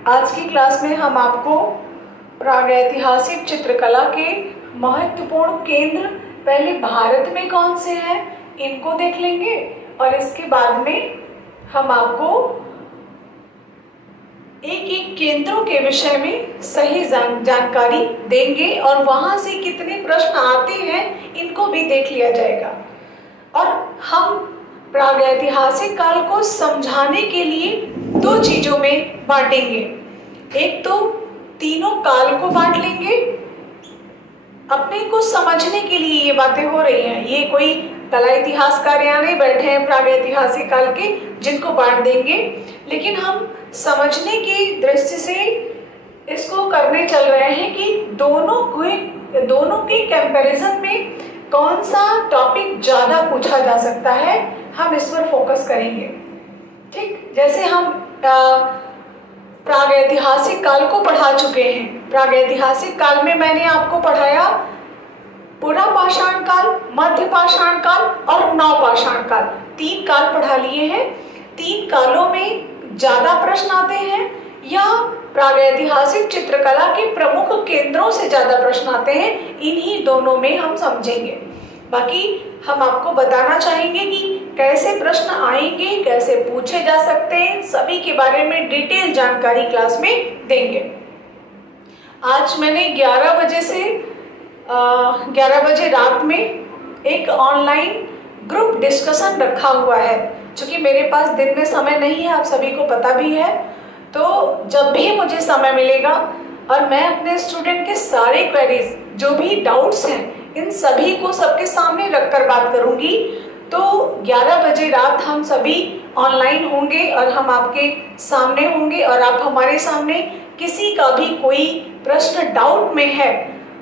आज की क्लास में हम आपको प्रागैतिहासिक चित्रकला के महत्वपूर्ण केंद्र पहले भारत में कौन से हैं इनको देख लेंगे और इसके बाद में हम आपको एक एक केंद्रों के विषय में सही जानकारी देंगे और वहां से कितने प्रश्न आते हैं इनको भी देख लिया जाएगा। और हम प्रागैतिहासिक काल को समझाने के लिए दो चीजों में बांटेंगे। एक तो तीनों काल को बांट लेंगे, अपने को समझने के लिए ये बातें हो रही हैं, ये कोई कला इतिहासकार यहाँ नहीं बैठे हैं प्रागैतिहासिक काल के जिनको बांट देंगे, लेकिन हम समझने की दृष्टि से इसको करने चल रहे हैं कि दोनों के कंपैरिजन में कौन सा टॉपिक ज्यादा पूछा जा सकता है, हम इस पर फोकस करेंगे। ठीक, जैसे हम प्रागैतिहासिक काल को पढ़ा चुके हैं। प्रागैतिहासिक काल में मैंने आपको पढ़ाया पुरापाषाण काल, मध्य पाषाण काल और नवपाषाण काल, तीन काल पढ़ा लिए हैं। तीन कालों में ज्यादा प्रश्न आते हैं या प्रागैतिहासिक चित्रकला के प्रमुख केंद्रों से ज्यादा प्रश्न आते हैं, इन्हीं दोनों में हम समझेंगे। बाकी हम आपको बताना चाहेंगे कि कैसे प्रश्न आएंगे, कैसे पूछे जा सकते हैं, सभी के बारे में डिटेल जानकारी क्लास में देंगे। आज मैंने 11 बजे से 11 बजे रात में एक ऑनलाइन ग्रुप डिस्कशन रखा हुआ है। क्योंकि मेरे पास दिन में समय नहीं है, आप सभी को पता भी है, तो जब भी मुझे समय मिलेगा और मैं अपने स्टूडेंट के सारे क्वेरीज, जो भी डाउट्स हैं, इन सभी को सबके सामने रखकर बात करूंगी। तो 11 बजे रात हम सभी ऑनलाइन होंगे और हम आपके सामने होंगे और आप हमारे सामने। किसी का भी कोई प्रश्न डाउट में है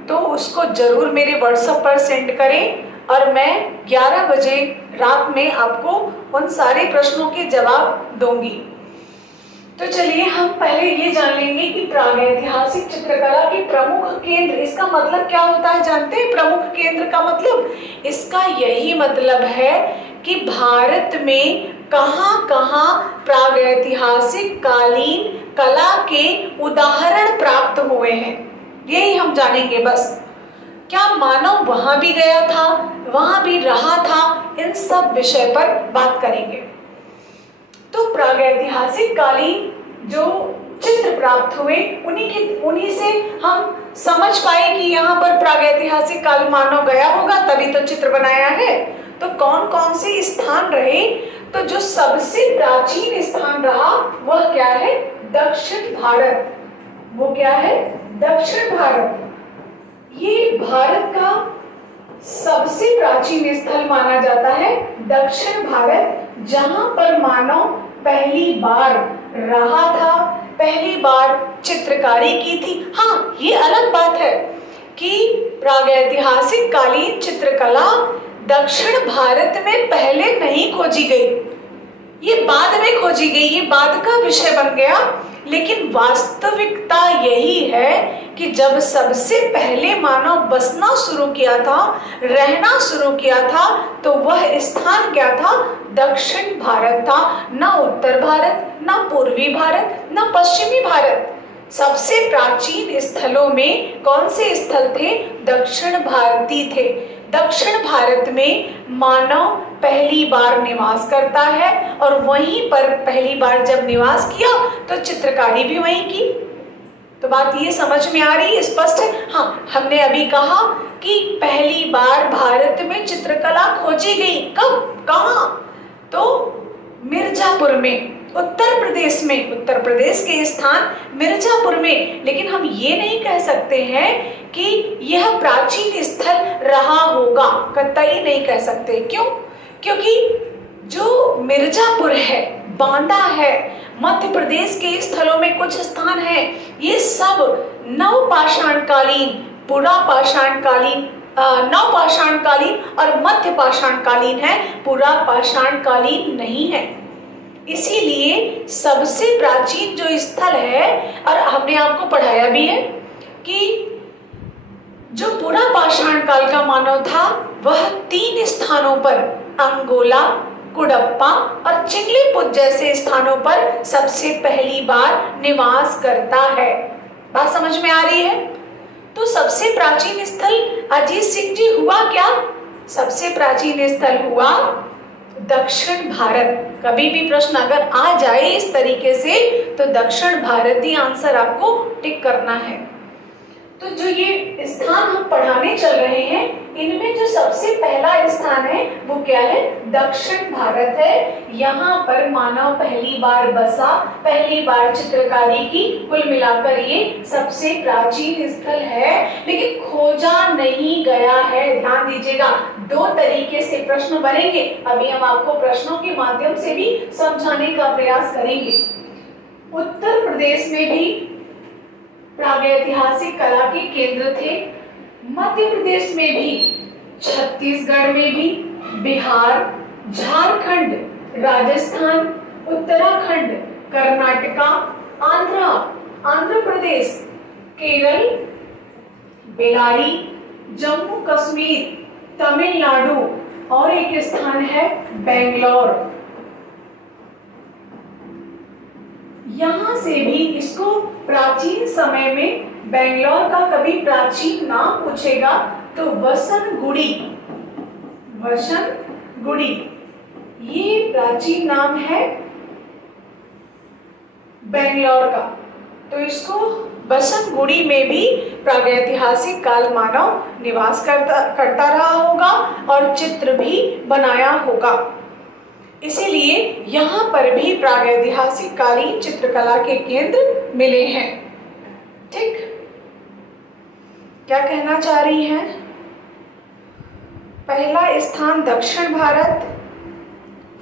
तो उसको जरूर मेरे व्हाट्सएप पर सेंड करें और मैं 11 बजे रात में आपको उन सारे प्रश्नों के जवाब दूंगी। तो चलिए हम पहले ये जान लेंगे कि प्रागैतिहासिक चित्रकला के प्रमुख केंद्र, इसका मतलब क्या होता है जानते हैं? प्रमुख केंद्र का मतलब, इसका यही मतलब है कि भारत में कहाँ-कहाँ प्रागैतिहासिक कालीन कला के उदाहरण प्राप्त हुए हैं, यही हम जानेंगे बस। क्या मानव वहां भी गया था, वहां भी रहा था, इन सब विषय पर बात करेंगे। तो प्रागैतिहासिक कालीन जो चित्र प्राप्त हुए उन्हीं से हम समझ पाए कि यहाँ पर प्रागैतिहासिक काल मानव गया होगा तभी तो चित्र बनाया है। तो कौन कौन से स्थान रहे? तो जो सबसे प्राचीन स्थान रहा वह क्या है? दक्षिण भारत। वो क्या है? दक्षिण भारत। ये भारत का सबसे प्राचीन स्थल माना जाता है दक्षिण भारत, जहां पर मानव पहली बार रहा था, पहली बार चित्रकारी की थी। हाँ, ये अलग बात है कि प्रागैतिहासिक कालीन चित्रकला दक्षिण भारत में पहले नहीं खोजी गई, ये बाद में खोजी गई, ये बाद का विषय बन गया। लेकिन वास्तविकता यही है कि जब सबसे पहले मानव बसना शुरू किया था, रहना शुरू किया था, तो वह स्थान क्या था? दक्षिण भारत था। न उत्तर भारत, न पूर्वी भारत, न पश्चिमी भारत। सबसे प्राचीन स्थलों में कौन से स्थल थे? दक्षिण भारतीय थे। दक्षिण भारत में मानव पहली बार निवास करता है और वहीं पर पहली बार जब निवास किया तो चित्रकारी भी वहीं की। तो बात ये समझ में आ रही है, स्पष्ट है? हाँ, हमने अभी कहा कि पहली बार भारत में चित्रकला खोजी गई। कब, कहाँ? तो मिर्जापुर में, उत्तर प्रदेश में, उत्तर प्रदेश के स्थान मिर्जापुर में। लेकिन हम ये नहीं कह सकते हैं कि यह प्राचीन स्थल रहा होगा, कतई नहीं कह सकते। क्यों? क्योंकि जो मिर्जापुर है, बांदा है, मध्य प्रदेश के स्थलों में कुछ स्थान हैं, ये सब नवपाषाणकालीन, पुरापाषाणकालीन, नवपाषाणकालीन और मध्य पाषाणकालीन है, पुरापाषाणकालीन नहीं है। इसीलिए सबसे प्राचीन जो स्थल है, और हमने आपको पढ़ाया भी है कि जो पुरापाषाण काल का मानव था वह 3 स्थानों पर, अंगोला, कुडप्पा और चिंगलीपुत जैसे स्थानों पर सबसे पहली बार निवास करता है। बात समझ में आ रही है? तो सबसे प्राचीन स्थल अजीत सिंह जी हुआ क्या? सबसे प्राचीन स्थल हुआ दक्षिण भारत। कभी भी प्रश्न अगर आ जाए इस तरीके से तो दक्षिण भारत ही आंसर आपको टिक करना है। तो जो ये स्थान हम पढ़ाने चल रहे हैं इनमें जो सबसे पहला स्थान है वो क्या है? दक्षिण भारत है। यहाँ पर मानव पहली बार बसा, पहली बार चित्रकारी की। कुल मिलाकर ये सबसे प्राचीन स्थल है, लेकिन खोजा नहीं गया है। ध्यान दीजिएगा, दो तरीके से प्रश्न बनेंगे। अभी हम आपको प्रश्नों के माध्यम से भी समझाने का प्रयास करेंगे। उत्तर प्रदेश में भी प्रागैतिहासिक कला के केंद्र थे, मध्य प्रदेश में भी, छत्तीसगढ़ में भी, बिहार, झारखंड, राजस्थान, उत्तराखंड, कर्नाटका, आंध्र प्रदेश, केरल, बेलारी, जम्मू कश्मीर, तमिलनाडु और एक स्थान है बेंगलोर। यहां से भी इसको प्राचीन समय में बेंगलोर का कभी प्राचीन नाम पूछेगा तो वसनगुड़ी, ये प्राचीन नाम है बेंगलोर का। तो इसको वसनगुड़ी में भी प्रागैतिहासिक काल मानव निवास करता रहा होगा और चित्र भी बनाया होगा। इसीलिए यहाँ पर भी प्रागैतिहासिक कालीन चित्रकला के केंद्र मिले हैं। ठीक, क्या कहना चाह रही हैं? पहला स्थान दक्षिण भारत,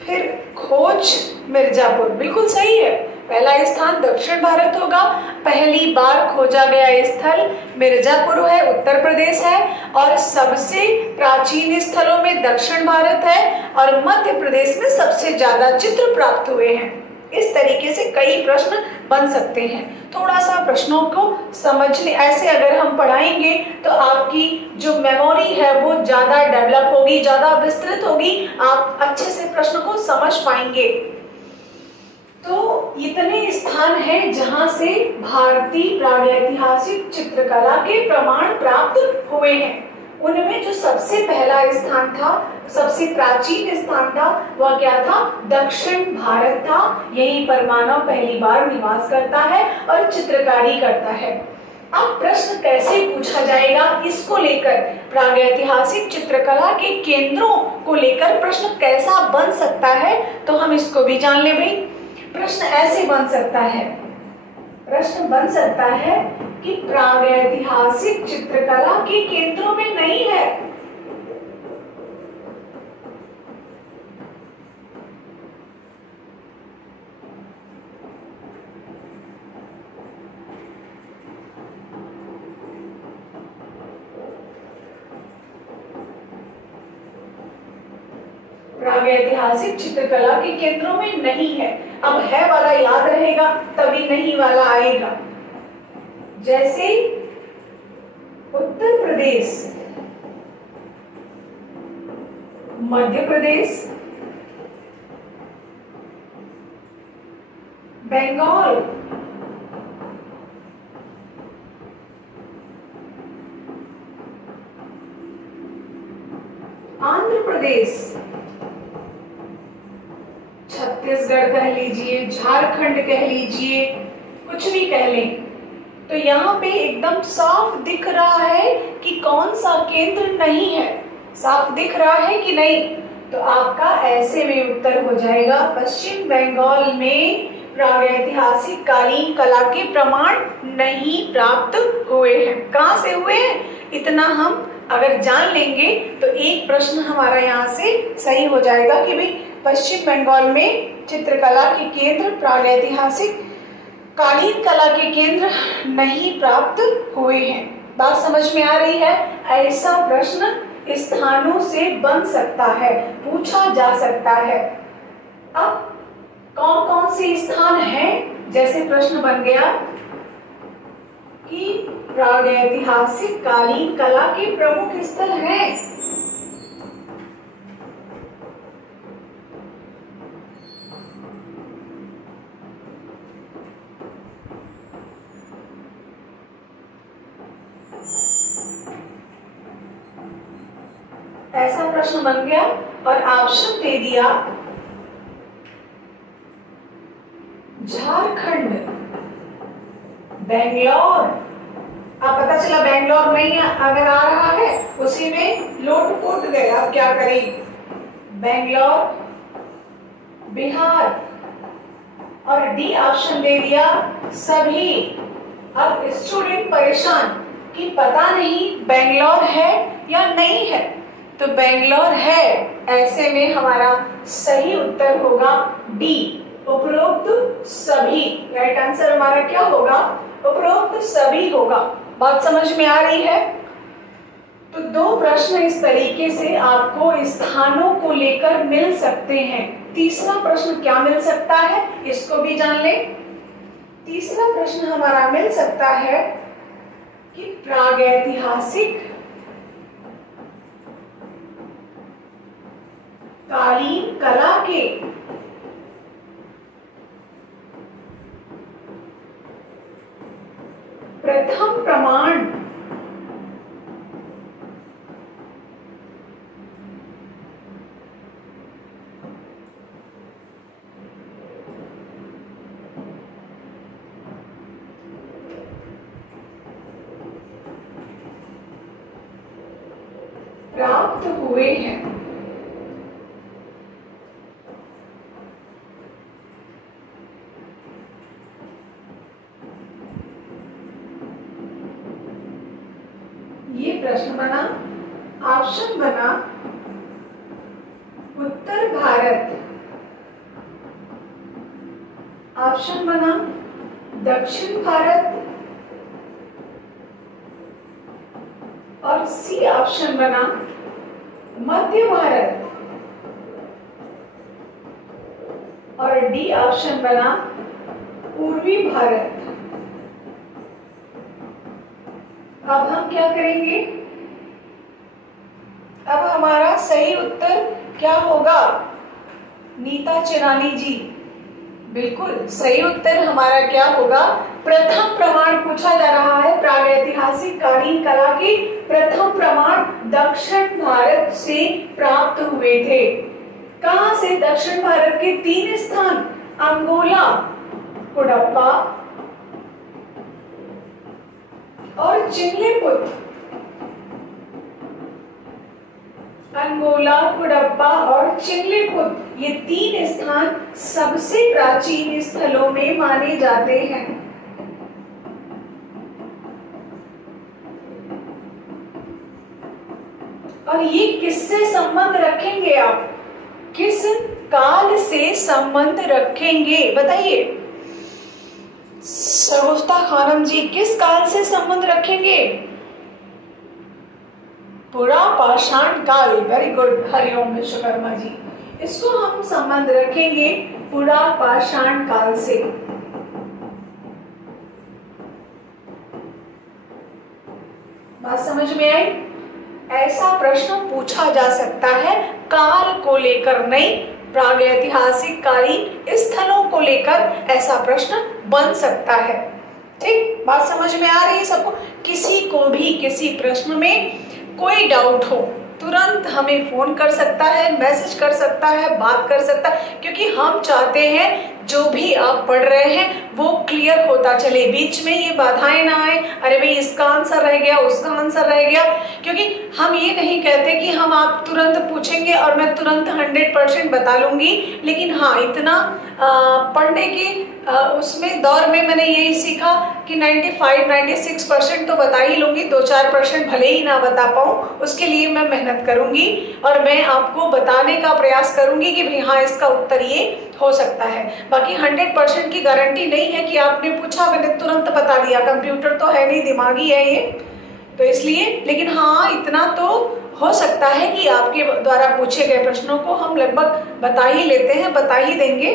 फिर खोज मिर्जापुर। बिल्कुल सही है, पहला स्थान दक्षिण भारत होगा। पहली बार खोजा गया स्थल मिर्जापुर है, उत्तर प्रदेश है, और सबसे प्राचीन स्थलों में दक्षिण भारत है और मध्य प्रदेश में सबसे ज्यादा चित्र प्राप्त हुए हैं। इस तरीके से कई प्रश्न बन सकते हैं। थोड़ा सा प्रश्नों को समझने ऐसे अगर हम पढ़ाएंगे तो आपकी जो मेमोरी है वो ज्यादा डेवलप होगी, ज्यादा विस्तृत होगी, आप अच्छे से प्रश्न को समझ पाएंगे। तो इतने स्थान हैं जहां से भारतीय प्रागैतिहासिक चित्रकला के प्रमाण प्राप्त हुए हैं। उनमें जो सबसे पहला स्थान था, सबसे प्राचीन स्थान था, वह क्या था? दक्षिण भारत था। यहीं पर मानव पहली बार निवास करता है और चित्रकारी करता है। अब प्रश्न कैसे पूछा जाएगा इसको लेकर, प्रागैतिहासिक चित्रकला के केंद्रों को लेकर प्रश्न कैसा बन सकता है, तो हम इसको भी जान ले भाई। प्रश्न ऐसे बन सकता है, प्रश्न बन सकता है कि प्रागैतिहासिक चित्रकला के केंद्रों में नहीं है। प्रागैतिहासिक चित्रकला के केंद्रों में नहीं है। अब है वाला याद रहेगा तभी नहीं वाला आएगा। जैसे उत्तर प्रदेश, मध्य प्रदेश, बंगाल, आंध्र प्रदेश, छत्तीसगढ़ कह लीजिए, झारखंड कह लीजिए, कुछ भी कह लें, तो यहाँ पे एकदम साफ दिख रहा है कि कौन सा केंद्र नहीं है। साफ दिख रहा है कि नहीं? तो आपका ऐसे में उत्तर हो जाएगा पश्चिम बंगाल में प्रागैतिहासिक कालीन कला के प्रमाण नहीं प्राप्त हुए हैं। कहाँ से हुए हैं इतना हम अगर जान लेंगे तो एक प्रश्न हमारा यहाँ से सही हो जाएगा कि भाई पश्चिम बंगाल में चित्रकला के केंद्र, प्रागैतिहासिक कालीन कला के केंद्र नहीं प्राप्त हुए हैं। बात समझ में आ रही है? ऐसा प्रश्न स्थानों से बन सकता है, पूछा जा सकता है। अब कौन कौन से स्थान हैं? जैसे प्रश्न बन गया कि प्रागैतिहासिक कालीन कला के प्रमुख स्थल हैं। ऐसा प्रश्न बन गया और ऑप्शन दे दिया झारखंड, बेंगलोर। अब पता चला बेंगलोर नहीं अगर आ रहा है उसी में लोट पोट गए। अब क्या करें? बेंगलोर, बिहार और डी ऑप्शन दे दिया सभी। अब स्टूडेंट परेशान कि पता नहीं बेंगलोर है या नहीं है, तो बेंगलोर है, ऐसे में हमारा सही उत्तर होगा डी, उपरोक्त सभी। राइट आंसर हमारा क्या होगा? उपरोक्त सभी होगा। बात समझ में आ रही है? तो दो प्रश्न इस तरीके से आपको स्थानों को लेकर मिल सकते हैं। तीसरा प्रश्न क्या मिल सकता है, इसको भी जान ले। तीसरा प्रश्न हमारा मिल सकता है कि प्रागैतिहासिक कालीन कला के प्रथम प्रमाण प्राप्त हुए हैं। ये प्रश्न बना, ऑप्शन बना उत्तर भारत, ऑप्शन बना दक्षिण भारत और सी ऑप्शन बना मध्य भारत और डी ऑप्शन बना पूर्वी भारत। अब हम क्या करेंगे? अब हमारा सही उत्तर क्या होगा? नीता चिरानी जी, बिल्कुल सही उत्तर हमारा क्या होगा? प्रथम प्रमाण पूछा जा रहा है। प्रागैतिहासिक कालीन कला के प्रथम प्रमाण दक्षिण भारत से प्राप्त हुए थे। कहां से? दक्षिण भारत के 3 स्थान, अंगोला, कुडप्पा और चिंगलीपुत। अंगोला, कुडप्पा और चिंगलीपुत, ये 3 स्थान सबसे प्राचीन स्थलों में माने जाते हैं। और ये किससे संबंध रखेंगे आप? किस काल से संबंध रखेंगे बताइए? शगुफ्ता खानम जी, किस काल से संबंध रखेंगे? पुरा पाषाण काल। Very good, Hariom Vishwakarma ji. इसको हम संबंध रखेंगे पुरा पाषाण काल से। बात समझ में आई? ऐसा प्रश्न पूछा जा सकता है, काल को लेकर नहीं, प्रागैतिहासिक कालीन स्थलों को लेकर ऐसा प्रश्न बन सकता है। ठीक, बात समझ में आ रही है सबको? किसी को भी किसी प्रश्न में कोई डाउट हो तुरंत हमें फोन कर सकता है, मैसेज कर सकता है, बात कर सकता है, क्योंकि हम चाहते हैं जो भी आप पढ़ रहे हैं वो क्लियर होता चले, बीच में ये बाधाएं ना आए, अरे भाई इसका आंसर रह गया, उसका आंसर रह गया। क्योंकि हम ये नहीं कहते कि हम आप तुरंत पूछेंगे और मैं तुरंत 100% बता लूंगी, लेकिन हाँ इतना पढ़ने की उसमें दौर में मैंने यही सीखा कि 95-96% तो बता ही लूंगी, 2-4% भले ही ना बता पाऊँ, उसके लिए मैं मेहनत करूंगी और मैं आपको बताने का प्रयास करूंगी कि भाई हाँ इसका उत्तर ये हो सकता है। बाकी 100% की गारंटी नहीं है कि आपने पूछा मैंने तुरंत बता दिया, कंप्यूटर तो है नहीं, दिमागी है ये, तो इसलिए। लेकिन हाँ इतना तो हो सकता है कि आपके द्वारा पूछे गए प्रश्नों को हम लगभग बता ही लेते हैं, बता ही देंगे।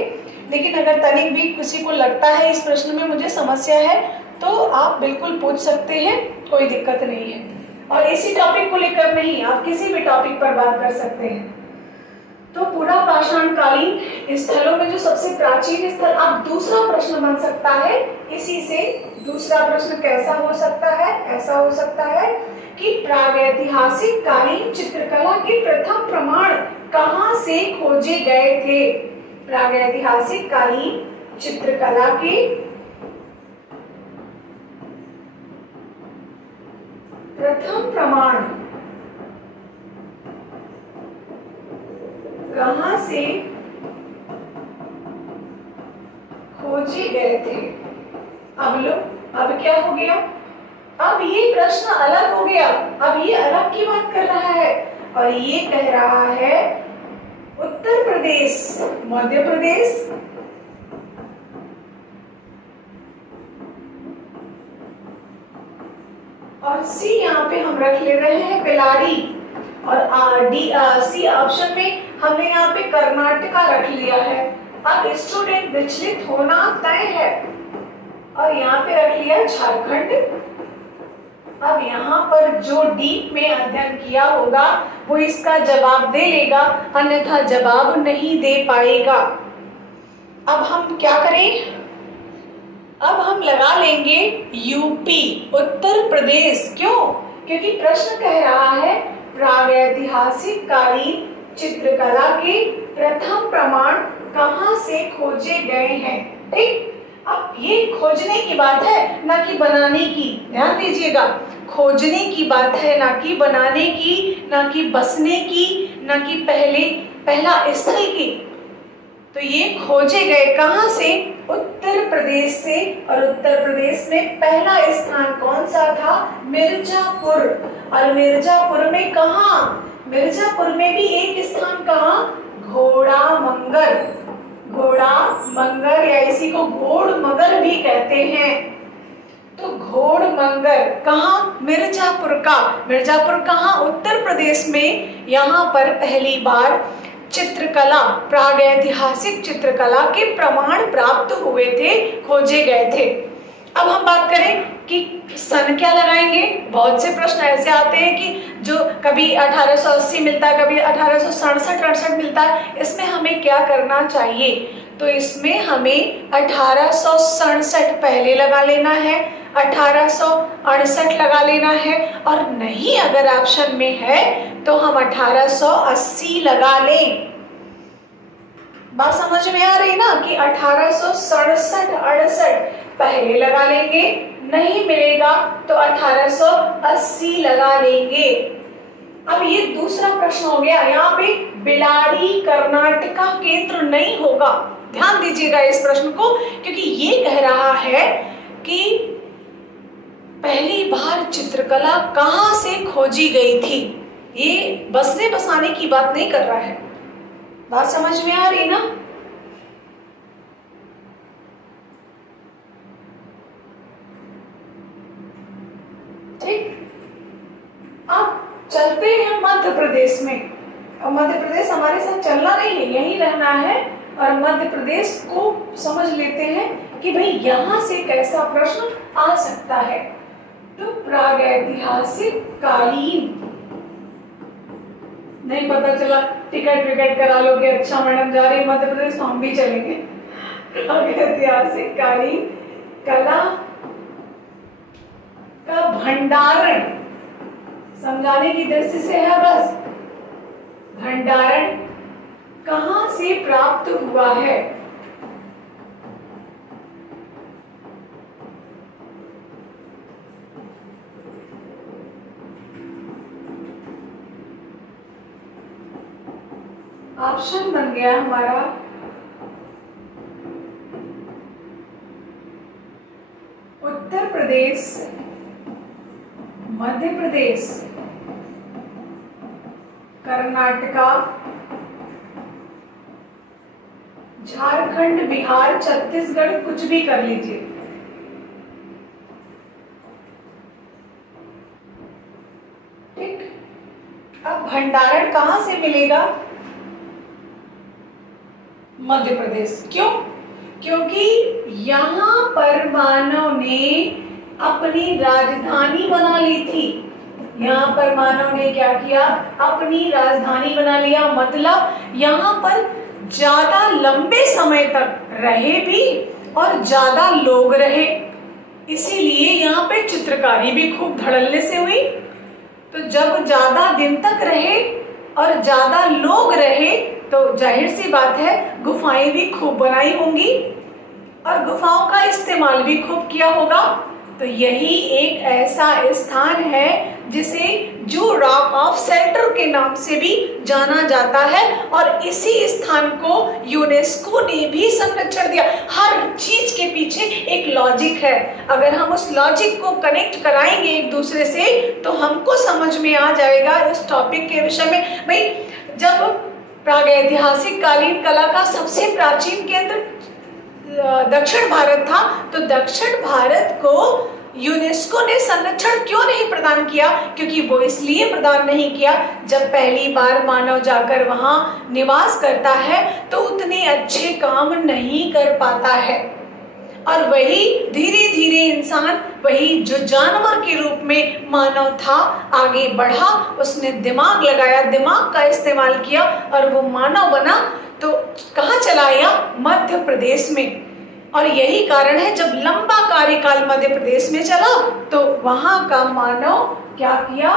लेकिन अगर तनिक भी किसी को लगता है इस प्रश्न में मुझे समस्या है तो आप बिल्कुल पूछ सकते हैं, कोई दिक्कत नहीं है। और इसी टॉपिक को लेकर नहीं, आप किसी भी टॉपिक पर बात कर सकते हैं। तो पूरा पाषाणकालीन स्थलों में जो सबसे प्राचीन स्थल, आप दूसरा प्रश्न बन सकता है इसी से दूसरा प्रश्न कैसा हो सकता है? ऐसा हो सकता है कि प्रागैतिहासिक कालीन चित्रकला के प्रथम प्रमाण कहां से खोजे गए थे? प्रागैतिहासिक कालीन चित्रकला के प्रथम प्रमाण कहां से खोजे गए थे? अब क्या हो गया? अब ये प्रश्न अलग हो गया। अब ये अलग की बात कर रहा है और ये कह रहा है उत्तर प्रदेश, मध्य प्रदेश, और सी यहाँ पे हम रख ले रहे हैं बेलारी, और सी ऑप्शन में हमने यहाँ पे कर्नाटका रख लिया है। अब स्टूडेंट विचलित होना तय है और यहाँ पे रख लिया झारखंड। अब यहाँ पर जो डीप में अध्ययन किया होगा वो इसका जवाब दे लेगा, अन्यथा जवाब नहीं दे पाएगा। अब हम क्या करें? अब हम लगा लेंगे यूपी, उत्तर प्रदेश। क्यों? क्योंकि प्रश्न कह रहा है प्रागैतिहासिक कालीन चित्रकला के प्रथम प्रमाण कहां से खोजे गए हैं। ठीक, अब ये खोजने की बात है ना कि बनाने की। ध्यान दीजिएगा, खोजने की बात है ना कि बनाने की, ना कि बसने की, ना कि पहला स्थल की। तो ये खोजे गए कहां से? उत्तर प्रदेश से। और उत्तर प्रदेश में पहला स्थान कौन सा था? मिर्जापुर। और मिर्जापुर में कहा? मिर्जापुर में भी एक स्थान कहा? घोड़ामंगर। घोड़ामंगर या इसी को घोड़मगर भी कहते हैं। तो घोड़मंगर कहाँ? मिर्जापुर का। मिर्जापुर कहाँ? उत्तर प्रदेश में। यहाँ पर पहली बार चित्रकला, प्रागैतिहासिक चित्रकला के प्रमाण प्राप्त हुए थे, खोजे गए थे। अब हम बात करें कि सन क्या लगाएंगे। बहुत से प्रश्न ऐसे आते हैं कि जो कभी 1880 मिलता है, कभी 1867-68 मिलता है। इसमें हमें क्या करना चाहिए? तो इसमें हमें 1867 पहले लगा लेना है, 1868 लगा लेना है, और नहीं अगर ऑप्शन में है तो हम 1880 लगा लें। बात समझ में आ रही ना कि 1867-68 पहले लगा लेंगे, नहीं मिलेगा तो 1880 लगा लेंगे। अब ये दूसरा प्रश्न हो गया। यहाँ पे बेलारी कर्नाटका केंद्र नहीं होगा। ध्यान दीजिएगा इस प्रश्न को, क्योंकि ये कह रहा है कि पहली बार चित्रकला कहां से खोजी गई थी। ये बसने बसाने की बात नहीं कर रहा है। बात समझ में आ रही ना? ठीक, अब चलते हैं मध्य प्रदेश में। अब मध्य प्रदेश हमारे साथ चलना नहीं है, यहीं रहना है, और मध्य प्रदेश को समझ लेते हैं कि भाई यहां से कैसा प्रश्न आ सकता है। तो प्रागैतिहासिक कालीन, नहीं पता चला टिकट विकेट करा लोगे, अच्छा मैडम जा रही मध्य प्रदेश तो हम भी चलेंगे। प्रागैतिहासिक कालीन कला का भंडारण समझाने की दृष्टि से है बस। भंडारण कहां से प्राप्त हुआ है? ऑप्शन बन गया हमारा उत्तर प्रदेश, मध्य प्रदेश, कर्नाटका, झारखंड, बिहार, छत्तीसगढ़, कुछ भी कर लीजिए। ठीक, अब भंडारण कहां से मिलेगा? मध्य प्रदेश। क्यों? क्योंकि यहाँ पर मानव ने अपनी राजधानी बना ली थी। यहाँ पर मानव ने क्या किया? अपनी राजधानी बना लिया। मतलब यहाँ पर ज्यादा लंबे समय तक रहे भी और ज्यादा लोग रहे, इसीलिए यहाँ पे चित्रकारी भी खूब धड़ल्ले से हुई। तो जब ज्यादा दिन तक रहे और ज्यादा लोग रहे तो जाहिर सी बात है गुफाएं भी खूब बनाई होंगी और गुफाओं का इस्तेमाल भी खूब किया होगा। तो यही एक ऐसा स्थान है जिसे जू रॉक ऑफ सेंटर के नाम से भी जाना जाता है और इसी स्थान को यूनेस्को ने भी संरक्षण दिया। हर चीज के पीछे एक लॉजिक है। अगर हम उस लॉजिक को कनेक्ट कराएंगे एक दूसरे से तो हमको समझ में आ जाएगा इस टॉपिक के विषय में। भाई, जब प्रागैतिहासिक कालीन कला का सबसे प्राचीन केंद्र दक्षिण भारत था तो दक्षिण भारत को यूनेस्को ने संरक्षण क्यों नहीं प्रदान किया? क्योंकि वो इसलिए प्रदान नहीं किया, जब पहली बार मानव जाकर वहां निवास करता है तो उतने अच्छे काम नहीं कर पाता है और वही धीरे धीरे इंसान, वही जो जानवर के रूप में मानव था, आगे बढ़ा। उसने दिमाग लगाया, दिमाग का इस्तेमाल किया और वो मानव बना। तो कहाँ चला आया? मध्य प्रदेश में। और यही कारण है जब लंबा कार्यकाल मध्य प्रदेश में चला तो वहां का मानव क्या किया?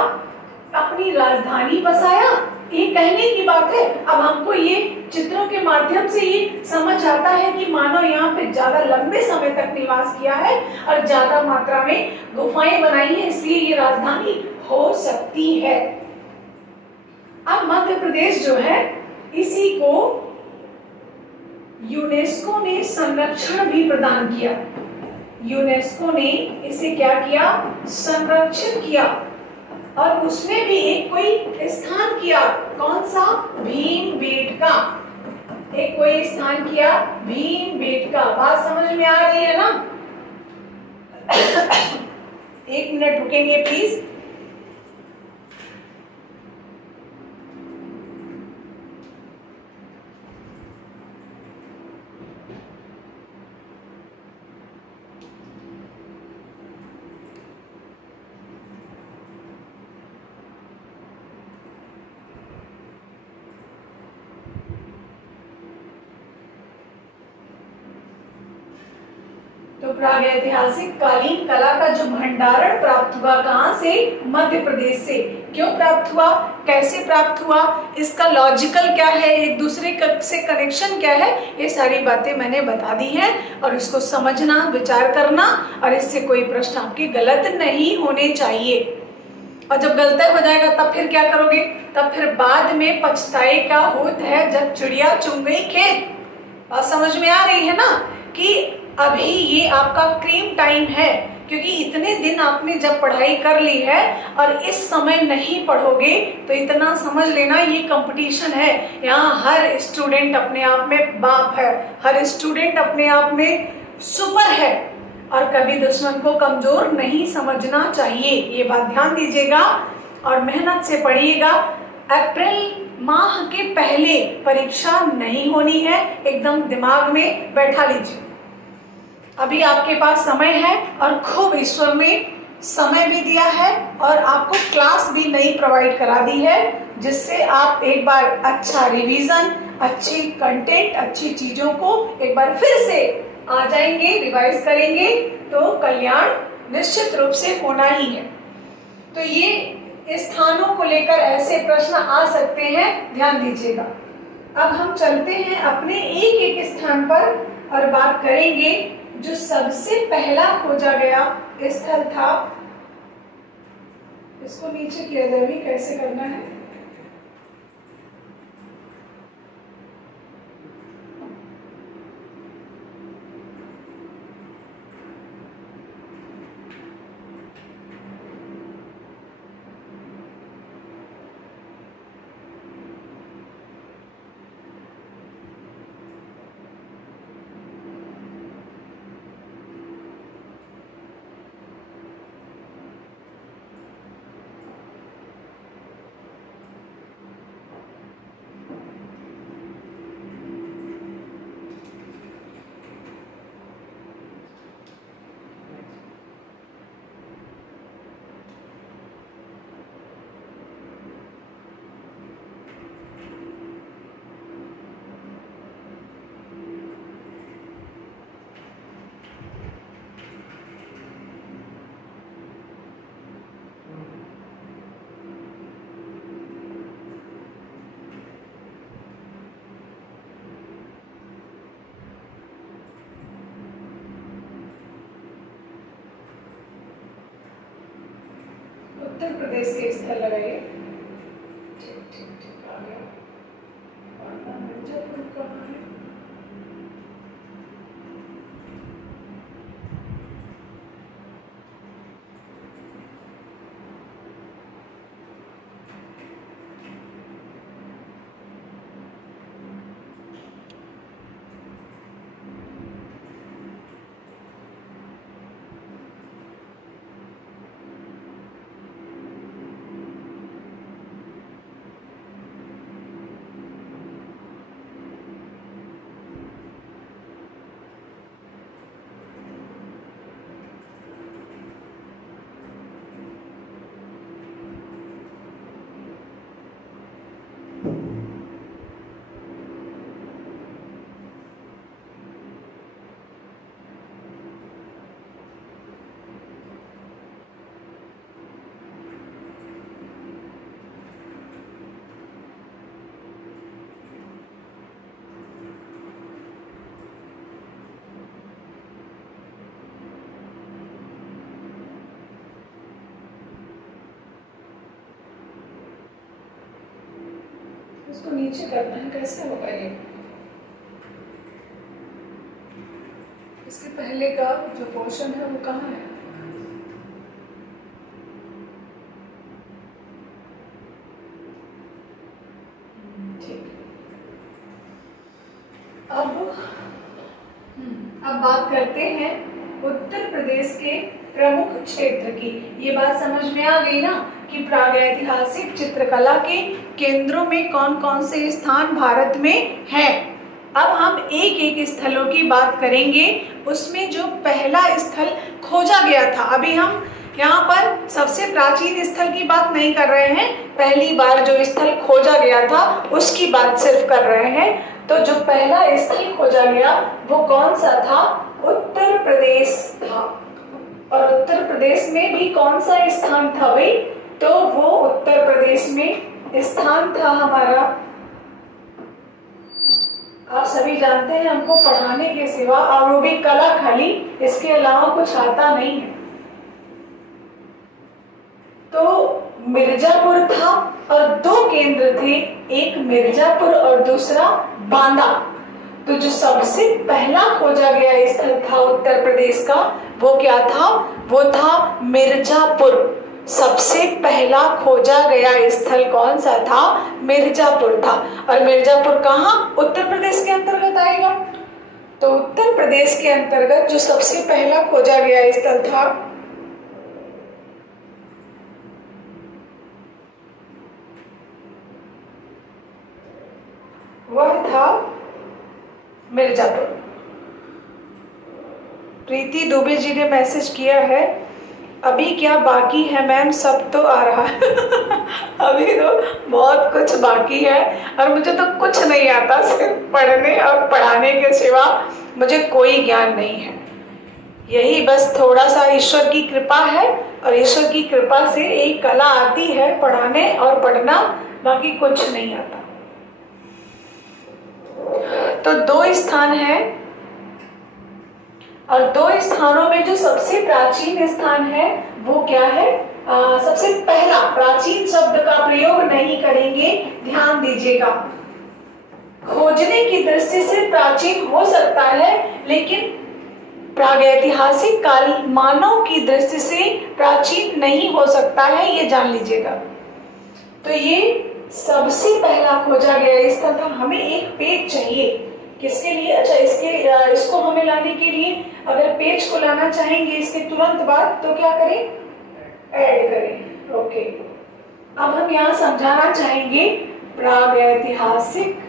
अपनी राजधानी बसाया। ये कहने की बात है। अब हमको ये चित्रों के माध्यम से ये समझ आता है कि मानव यहाँ पे ज्यादा लंबे समय तक निवास किया है और ज्यादा मात्रा में गुफाएं बनाई है, इसलिए ये राजधानी हो सकती है। अब मध्य प्रदेश जो है इसी को यूनेस्को ने संरक्षण भी प्रदान किया। यूनेस्को ने इसे क्या किया? संरक्षित किया और उसमें भी एक कोई स्थान किया। कौन सा? भीमबेटका। एक कोई स्थान किया भीमबेटका। बात समझ में आ रही है ना? एक मिनट रुकेंगे प्लीज। तो प्रागैतिहासिक कालीन कला का जो भंडारण प्राप्त हुआ, कहाँ से? मध्य प्रदेश से। क्यों प्राप्त हुआ? कैसे प्राप्त हुआ? इसका लॉजिकल क्या है? एक दूसरे से कनेक्शन क्या है? ये सारी बातें मैंने बता दी हैं और इसको समझना, विचार करना और इससे कोई प्रश्न आपके गलत नहीं होने चाहिए। और जब गलत हो जाएगा तब फिर क्या करोगे? तब फिर बाद में पछताए का होत है जब चिड़िया चुन गई खेत। बात समझ में आ रही है ना कि अभी ये आपका क्रीम टाइम है, क्योंकि इतने दिन आपने जब पढ़ाई कर ली है और इस समय नहीं पढ़ोगे तो इतना समझ लेना ये कंपटीशन है। यहाँ हर स्टूडेंट अपने आप में बाप है, हर स्टूडेंट अपने आप में सुपर है और कभी दुश्मन को कमजोर नहीं समझना चाहिए। ये बात ध्यान दीजिएगा और मेहनत से पढ़िएगा। अप्रैल माह के पहले परीक्षा नहीं होनी है, एकदम दिमाग में बैठा लीजिए। अभी आपके पास समय है और खूब ईश्वर ने समय भी दिया है और आपको क्लास भी नई प्रोवाइड करा दी है, जिससे आप एक बार अच्छा रिवीजन, अच्छी कंटेंट, अच्छी चीजों को एक बार फिर से आ जाएंगे, रिवाइज करेंगे तो कल्याण निश्चित रूप से होना ही है। तो ये स्थानों को लेकर ऐसे प्रश्न आ सकते हैं, ध्यान दीजिएगा। अब हम चलते हैं अपने एक एक स्थान पर और बात करेंगे जो सबसे पहला खोजा गया स्थल था। इसको नीचे किया जाए भी, कैसे करना है? उत्तर प्रदेश के स्थल लगाइए। ठीक ठीक ठीक, आ गया। और मिर्जापुर कहाँ है? इसको नीचे करना है, कैसे होगा ये? इसके पहले का जो पोर्शन है वो कहाँ है? ठीक। अब बात करते हैं उत्तर प्रदेश के प्रमुख क्षेत्र की। ये बात समझ में आ गई ना कि प्रागैतिहासिक चित्रकला के केंद्रों में कौन कौन से स्थान भारत में हैं। अब हम एक एक स्थलों की बात करेंगे। उसमें जो पहला स्थल खोजा गया था, अभी हम यहाँ पर सबसे प्राचीन स्थल की बात नहीं कर रहे हैं, पहली बार जो स्थल खोजा गया था उसकी बात सिर्फ कर रहे हैं। तो जो पहला स्थल खोजा गया वो कौन सा था? उत्तर प्रदेश था। और उत्तर प्रदेश में भी कौन सा स्थान था भाई? तो वो उत्तर प्रदेश में स्थान था हमारा, आप सभी जानते हैं, हमको पढ़ाने के सिवा और वो भी कला खाली, इसके अलावा कुछ आता नहीं है। तो मिर्जापुर था और दो केंद्र थे, एक मिर्जापुर और दूसरा बांदा। तो जो सबसे पहला खोजा गया स्थल था उत्तर प्रदेश का वो क्या था? वो था मिर्जापुर। सबसे पहला खोजा गया स्थल कौन सा था? मिर्जापुर था। और मिर्जापुर कहाँ? उत्तर प्रदेश के अंतर्गत आएगा। तो उत्तर प्रदेश के अंतर्गत जो सबसे पहला खोजा गया स्थल था वह था मिर्जापुर। प्रीति दुबे जी ने मैसेज किया है, अभी क्या बाकी है मैम, सब तो आ रहा है। अभी तो बहुत कुछ बाकी है और मुझे तो कुछ नहीं आता, सिर्फ पढ़ने और पढ़ाने के सिवा मुझे कोई ज्ञान नहीं है। यही बस थोड़ा सा ईश्वर की कृपा है और ईश्वर की कृपा से एक कला आती है पढ़ाने और पढ़ना, बाकी कुछ नहीं आता। तो दो स्थान है और दो स्थानों में जो सबसे प्राचीन स्थान है वो क्या है? सबसे पहला, प्राचीन शब्द का प्रयोग नहीं करेंगे, ध्यान दीजिएगा। खोजने की दृष्टि से प्राचीन हो सकता है लेकिन प्रागैतिहासिक काल मानव की दृष्टि से प्राचीन नहीं हो सकता है, ये जान लीजिएगा। तो ये सबसे पहला खोजा गया स्थल था। हमें एक पेज चाहिए, किसके लिए? अच्छा, इसको हमें लाने के लिए अगर पेज को लाना चाहेंगे इसके तुरंत बाद तो क्या करें? ऐड करें। ओके, अब हम यहाँ समझाना चाहेंगे प्रागैतिहासिक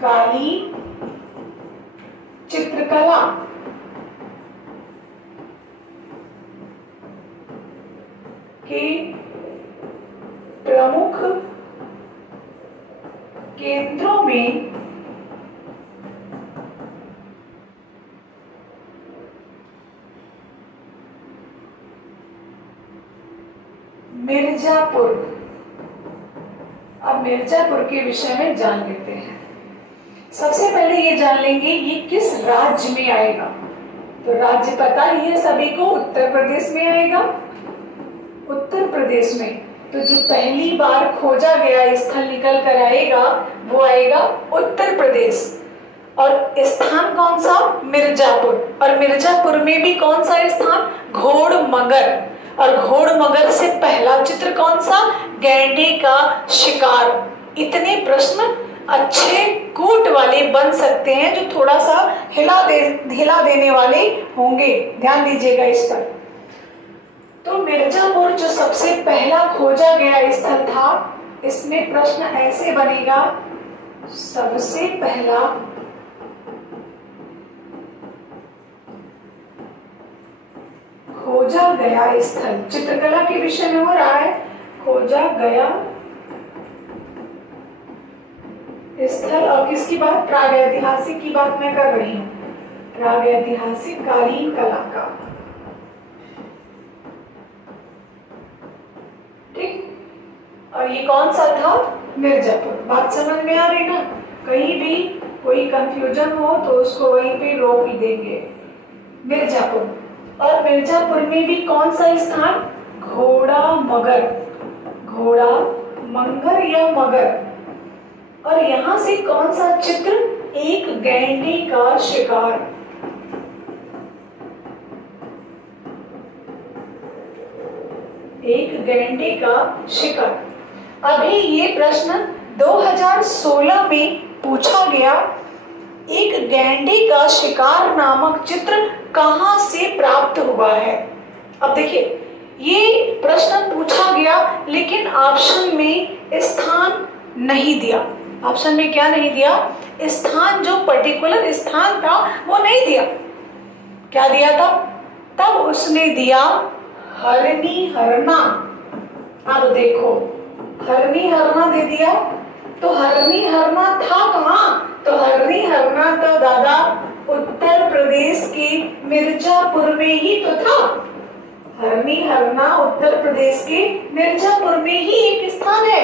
कालीन चित्रकला के प्रमुख केंद्रों में मिर्जापुर। अब मिर्जापुर के विषय में जान लेते हैं। सबसे पहले ये जान लेंगे ये किस राज्य में आएगा। तो राज्य पता ही है सभी को, उत्तर प्रदेश में आएगा। उत्तर प्रदेश में तो जो पहली बार खोजा गया स्थल निकल कर आएगा वो आएगा उत्तर प्रदेश। और स्थान कौन सा? मिर्जापुर। और मिर्जापुर में भी कौन सा स्थान? घोड़मगर। और घोड़मगर से पहला चित्र कौन सा? गैंडे का शिकार। इतने प्रश्न अच्छे कूट वाले बन सकते हैं जो थोड़ा सा हिला देने वाले होंगे, ध्यान दीजिएगा इस पर। तो मिर्जापुर जो सबसे पहला खोजा गया स्थल था, इसमें प्रश्न ऐसे बनेगा, सबसे पहला खोजा गया स्थल, चित्रकला के विषय में हो रहा है, खोजा गया स्थल। और किसकी बात? प्रागैतिहासिक की बात मैं कर रही हूँ, प्रागैतिहासिक कालीन कला का। ठीक। और ये कौन सा था? मिर्जापुर। बात समझ में आ रही ना? कहीं भी कोई कंफ्यूजन हो तो उसको वहीं पे रोक ही देंगे। मिर्जापुर। और मिर्जापुर में भी कौन सा स्थान? घोड़ामगर। घोड़ा मंगर या मगर। और यहां से कौन सा चित्र? एक गैंडे का शिकार। एक गैंडे का शिकार। अभी ये प्रश्न 2016 में पूछा गया, एक गैंडे का शिकार नामक चित्र कहां से प्राप्त हुआ है। अब देखिए, ये प्रश्न पूछा गया लेकिन ऑप्शन में स्थान नहीं दिया। ऑप्शन में क्या नहीं दिया? स्थान, जो पर्टिकुलर स्थान था वो नहीं दिया। क्या दिया था? तब उसने दिया हरनी हरना। अब देखो, हरनी हरना दे दिया, तो हरनी हरना था कहाँ? तो हरनी हरना तो दादा उत्तर प्रदेश के मिर्जापुर में ही तो था। हरनी हरना उत्तर प्रदेश के मिर्जापुर में ही एक स्थान है।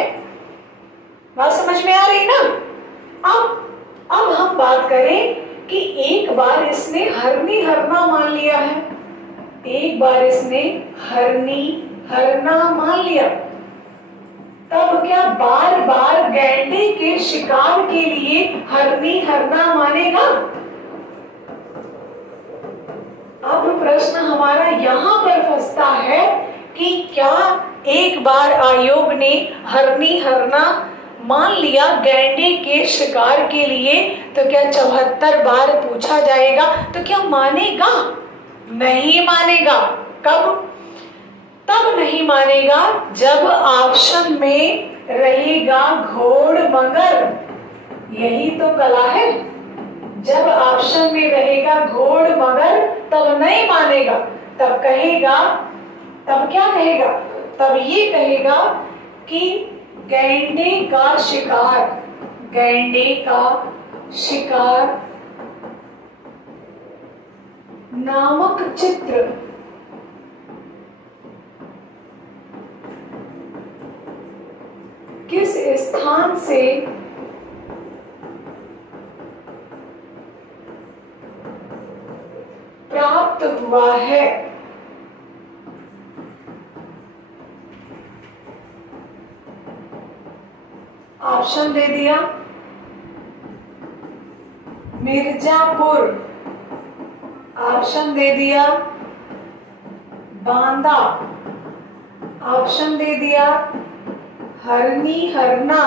बात समझ में आ रही ना? अब हम बात करें कि एक बार इसने हरनी हरना मान लिया है, एक बार इसने हरनी हरना मान लिया, तब क्या बार बार गैंडे के शिकार के लिए हरनी हरना मानेगा? अब प्रश्न हमारा यहाँ पर फंसता है कि क्या एक बार आयोग ने हरनी हरना मान लिया गैंडे के शिकार के लिए, तो क्या 74 बार पूछा जाएगा तो क्या मानेगा? नहीं मानेगा। कब? तब नहीं मानेगा जब ऑप्शन में रहेगा घोड़मगर। यही तो कला है। जब ऑप्शन में रहेगा घोड़मगर तब नहीं मानेगा, तब कहेगा, तब क्या कहेगा? तब ये कहेगा कि गैंडे का शिकार, गैंडे का शिकार नामक चित्र किस स्थान से प्राप्त हुआ है। ऑप्शन दे दिया, मिर्जापुर। ऑप्शन दे दिया, बांदा। ऑप्शन दे दिया, हरनी हरना।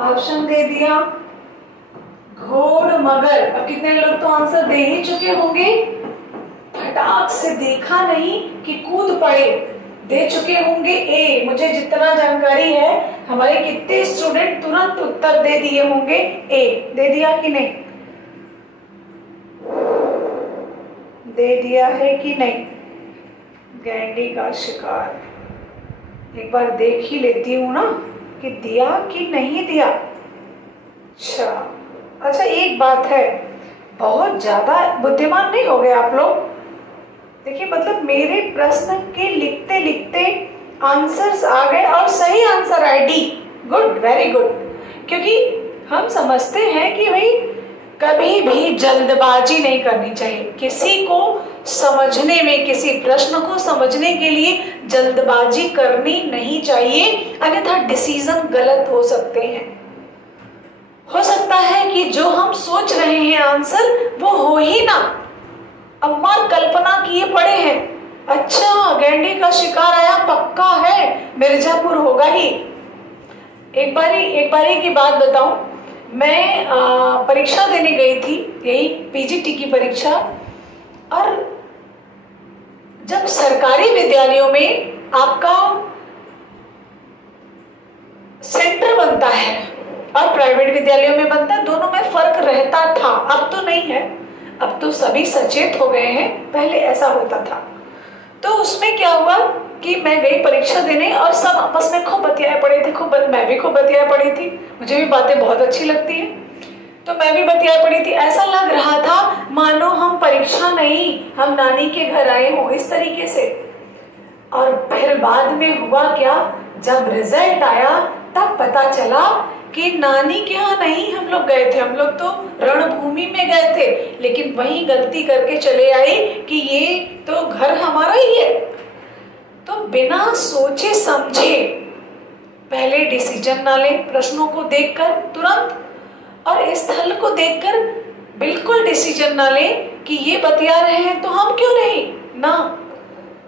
ऑप्शन दे दिया, घोड़मगर। अब कितने लोग तो आंसर दे ही चुके होंगे, फटाक से देखा नहीं कि कूद पड़े, दे चुके होंगे ए। मुझे जितना जानकारी है, हमारे कितने स्टूडेंट तुरंत उत्तर दे दिए होंगे ए। दे दिया कि नहीं? दे दिया है कि नहीं? गैंडे का शिकार एक बार देख ही लेती हूँ ना कि दिया कि नहीं दिया। अच्छा, एक बात है, बहुत ज्यादा बुद्धिमान नहीं हो गए आप लोग। देखिए, मतलब मेरे प्रश्न के लिखते लिखते आंसर्स आ गए और सही आंसर आए डी। Good, very good. क्योंकि हम समझते हैं कि भाई कभी भी जल्दबाजी नहीं करनी चाहिए। किसी को समझने में, किसी प्रश्न को समझने के लिए जल्दबाजी करनी नहीं चाहिए, अन्यथा डिसीजन गलत हो सकते हैं। हो सकता है कि जो हम सोच रहे हैं आंसर वो हो ही ना, अम्मा कल्पना किए पड़े हैं, अच्छा गैंडे का शिकार आया पक्का है, मिर्जापुर होगा ही। एक बारी की बात बताऊं, मैं परीक्षा देने गई थी, यही पीजीटी की परीक्षा, और जब सरकारी विद्यालयों में आपका सेंटर बनता है और प्राइवेट विद्यालयों में बनता है, दोनों में फर्क रहता था। अब तो नहीं है, अब तो सभी सचेत हो गए हैं, पहले ऐसा होता था। तो उसमें क्या हुआ कि मैं गई परीक्षा देने और सब आपस में खूब बतियाए पड़े थे, मैं भी खूब बतियाए पड़ी थी, मुझे भी बातें बहुत अच्छी लगती है, तो मैं भी बतियाए पड़ी थी। ऐसा लग रहा था मानो हम परीक्षा नहीं, हम नानी के घर आए हों, इस तरीके से। और फिर बाद में हुआ क्या, जब रिजल्ट आया तब पता चला कि नानी के यहाँ नहीं हम लोग गए थे, हम लोग तो रणभूमि में गए थे, लेकिन वही गलती करके चले आए कि ये तो घर हमारा ही है। तो बिना सोचे समझे पहले डिसीजन ना ले, प्रश्नों को देखकर तुरंत और स्थल को देखकर बिल्कुल डिसीजन ना ले कि ये बतिया रहे हैं तो हम क्यों नहीं, ना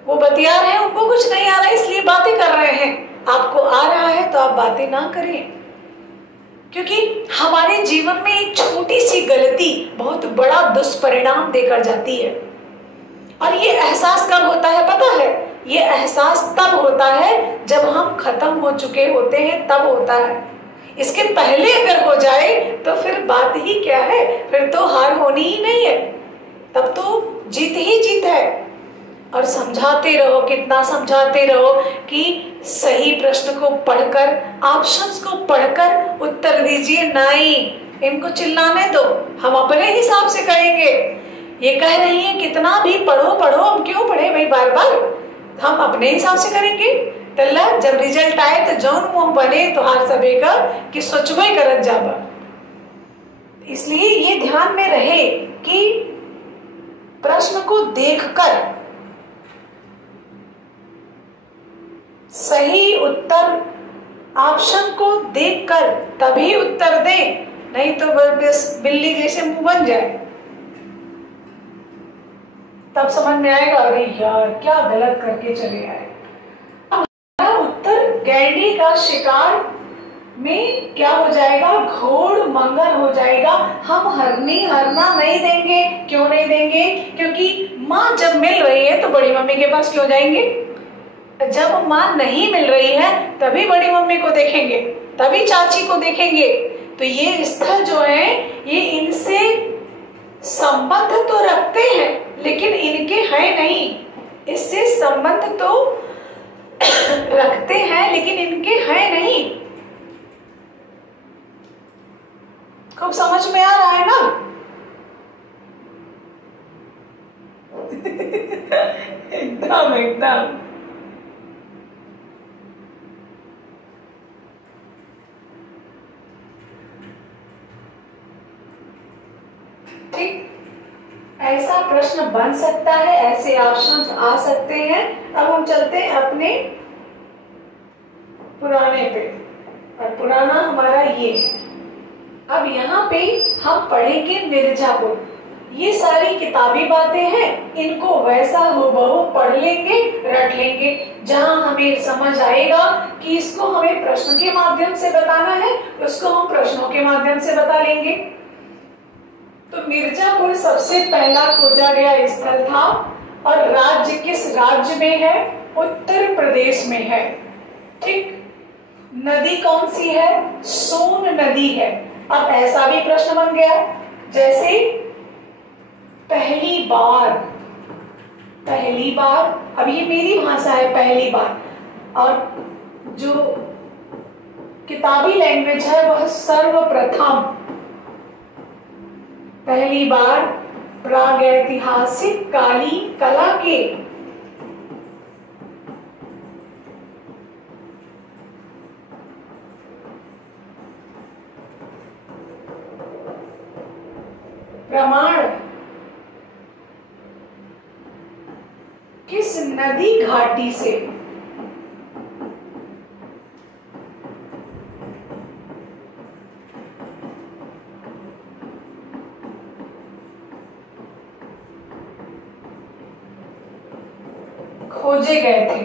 वो बतिया रहे हैं, उनको कुछ नहीं आ रहा है इसलिए बातें कर रहे हैं, आपको आ रहा है तो आप बातें ना करें। क्योंकि हमारे जीवन में एक छोटी सी गलती बहुत बड़ा दुष्परिणाम देकर जाती है। और ये एहसास कब होता है पता है, ये एहसास तब होता है जब हम खत्म हो चुके होते हैं, तब होता है। इसके पहले अगर हो जाए तो फिर बात ही क्या है, फिर तो हार होनी ही नहीं है, तब तो जीत ही जीत है। और समझाते रहो, कितना समझाते रहो कि सही प्रश्न को पढ़कर, ऑप्शंस को पढ़कर उत्तर दीजिए। नहीं, इनको चिल्लाने दो, हम अपने हिसाब से करेंगे। ये कह रही है कितना भी पढ़ो पढ़ो, हम क्यों पढ़े भाई बार बार, हम अपने हिसाब से करेंगे। तल्ला जब रिजल्ट आए तो जौन मुंह बने तो हार सबे का कि सोचबे करत जाबा। इसलिए ये ध्यान में रहे कि प्रश्न को देखकर सही उत्तर, ऑप्शन को देखकर तभी उत्तर दें, नहीं तो बस बिल्ली जैसे मुंह बन जाए। तब समझ में आएगा अरे यार क्या गलत करके चले आए। हमारा उत्तर गैंडे का शिकार में क्या हो जाएगा, घोड़ मंगर हो जाएगा। हम हरना नहीं देंगे। क्यों नहीं देंगे? क्योंकि माँ जब मिल रही है तो बड़ी मम्मी के पास क्यों जाएंगे? जब माँ नहीं मिल रही है तभी बड़ी मम्मी को देखेंगे, तभी चाची को देखेंगे। तो ये स्थल जो है ये इनसे संबंध तो रखते हैं लेकिन इनके हैं नहीं। इससे संबंध तो रखते हैं लेकिन इनके हैं नहीं। खूब समझ में आ रहा है ना? एकदम एकदम ठीक। ऐसा प्रश्न बन सकता है, ऐसे ऑप्शंस आ सकते हैं। अब हम चलते हैं अपने पुराने पे, और पुराना हमारा ये। अब यहाँ पे हम पढ़ेंगे मिर्जापुर। ये सारी किताबी बातें हैं, इनको वैसा हूबहू पढ़ लेंगे, रट लेंगे। जहां हमें समझ आएगा कि इसको हमें प्रश्न के माध्यम से बताना है, उसको हम प्रश्नों के माध्यम से बता लेंगे। तो मिर्जापुर सबसे पहला खोजा गया स्थल था, और राज्य किस राज्य में है? उत्तर प्रदेश में है। ठीक। नदी कौन सी है? सोन नदी है। अब ऐसा भी प्रश्न बन गया जैसे पहली बार, अब ये मेरी भाषा है पहली बार, और जो किताबी लैंग्वेज है वह सर्वप्रथम। पहली बार प्रागैतिहासिक काली कला के प्रमाण किस नदी घाटी से खोजे गए थे।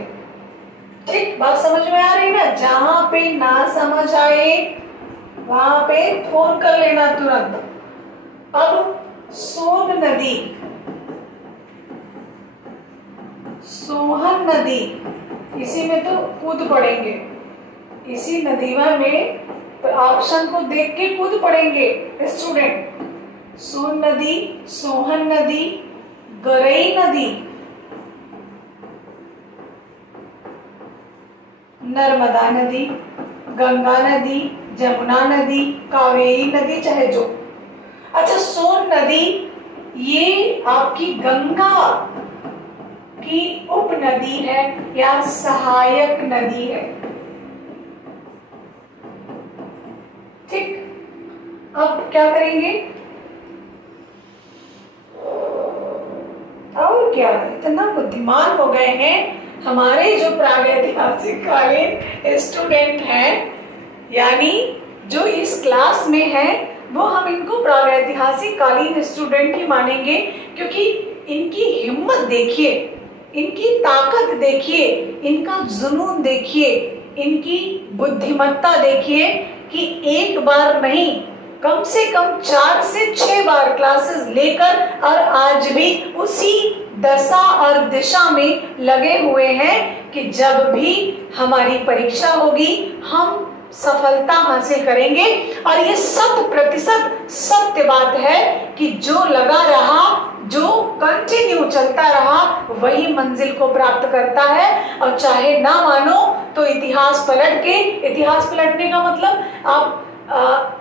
ठीक, बात समझ में आ रही ना? जहां पे ना समझ आए वहां पे फोन कर लेना तुरंत। अब सोन नदी, सोहन नदी, इसी में तो कूद पड़ेंगे, इसी नदी में ऑप्शन को देख के कूद पड़ेंगे स्टूडेंट। सोन नदी, सोहन नदी, गरई नदी, नर्मदा नदी, गंगा नदी, जमुना नदी, कावेरी नदी, चाहे जो। अच्छा, सोन नदी ये आपकी गंगा की उपनदी है या सहायक नदी है। ठीक, अब क्या करेंगे? और क्या, इतना बुद्धिमान हो गए हैं हमारे जो प्रागैतिहासिक कालीन स्टूडेंट हैं, यानी जो इस क्लास में हैं, वो हम इनको प्रागैतिहासिक कालीन स्टूडेंट ही मानेंगे, क्योंकि इनकी हिम्मत देखिए, इनकी ताकत देखिए, इनका जुनून देखिए, इनकी बुद्धिमत्ता देखिए कि एक बार नहीं, कम से कम 4 से 6 बार क्लासेस लेकर और आज भी उसी दशा और दिशा में लगे हुए हैं कि जब भी हमारी परीक्षा होगी हम सफलता हासिल करेंगे। और ये 100% सत्य बात है कि जो लगा रहा, जो कंटिन्यू चलता रहा, वही मंजिल को प्राप्त करता है। और चाहे ना मानो तो इतिहास पलट के, इतिहास पलटने का मतलब आप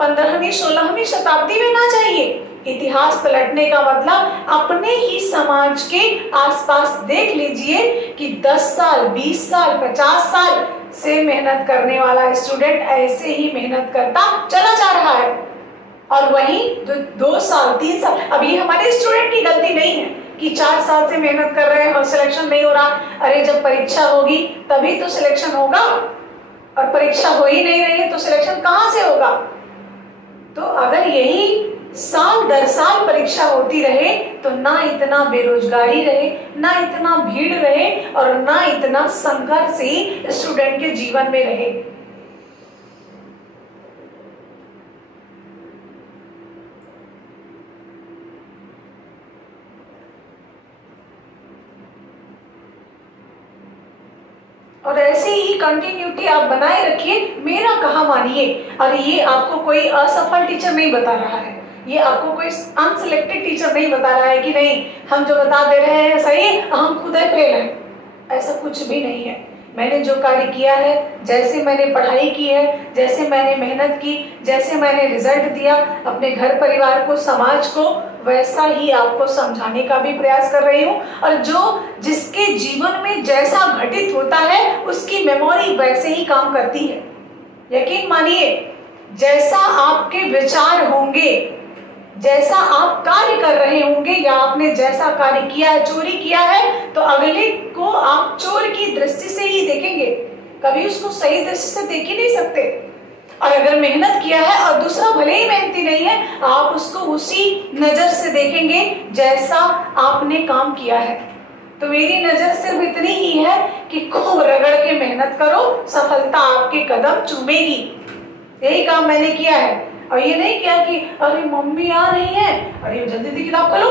15वीं 16वीं शताब्दी में ना जाइए, इतिहास पलटने का मतलब अपने ही समाज के आसपास देख लीजिए कि 10 साल 20 साल 50 साल से मेहनत करने वाला स्टूडेंट ऐसे ही मेहनत करता चला जा रहा है। और वहीं जो 2 साल 3 साल, अभी हमारे स्टूडेंट की गलती नहीं है कि 4 साल से मेहनत कर रहे हैं और सिलेक्शन नहीं हो रहा। अरे जब परीक्षा होगी तभी तो सिलेक्शन होगा, और परीक्षा हो ही नहीं रही है तो सिलेक्शन कहां से होगा? तो अगर यही साल दर साल परीक्षा होती रहे तो ना इतना बेरोजगारी रहे, ना इतना भीड़ रहे, और ना इतना संघर्ष ही स्टूडेंट के जीवन में रहे। और ऐसे ही कंटिन्यूटी आप बनाए रखिए, मेरा कहा मानिए। और ये आपको कोई असफल टीचर नहीं बता रहा है, ये आपको कोई अनसिलेक्टेड टीचर नहीं बता रहा है कि नहीं हम जो बता दे रहे हैं सही, हम खुद ही फेल हैं, ऐसा कुछ भी नहीं है। मैंने जो कार्य किया है, जैसे मैंने पढ़ाई की है, जैसे मैंने मेहनत की, जैसे मैंने रिजल्ट दिया अपने घर परिवार को, समाज को, वैसा ही आपको समझाने का भी प्रयास कर रही हूँ। और जो जिसके जीवन में जैसा घटित होता है उसकी मेमोरी वैसे ही काम करती है। यकीन मानिए, जैसा आपके विचार होंगे, जैसा आप कार्य कर रहे होंगे, या आपने जैसा कार्य किया है, चोरी किया है, तो अगले को आप चोर की दृष्टि से ही देखेंगे, कभी उसको सही दृष्टि से देख ही नहीं सकते। और अगर मेहनत किया है और दूसरा भले ही मेहनती नहीं है, आप उसको उसी नजर से देखेंगे जैसा आपने काम किया है। तो मेरी नजर सिर्फ इतनी ही है कि खूब रगड़ के मेहनत करो, सफलता आपके कदम चूमेगी। यही काम मैंने किया है। और ये नहीं किया कि अरे मम्मी आ रही है, अरे जल्दी जल्दी किताब खोलो,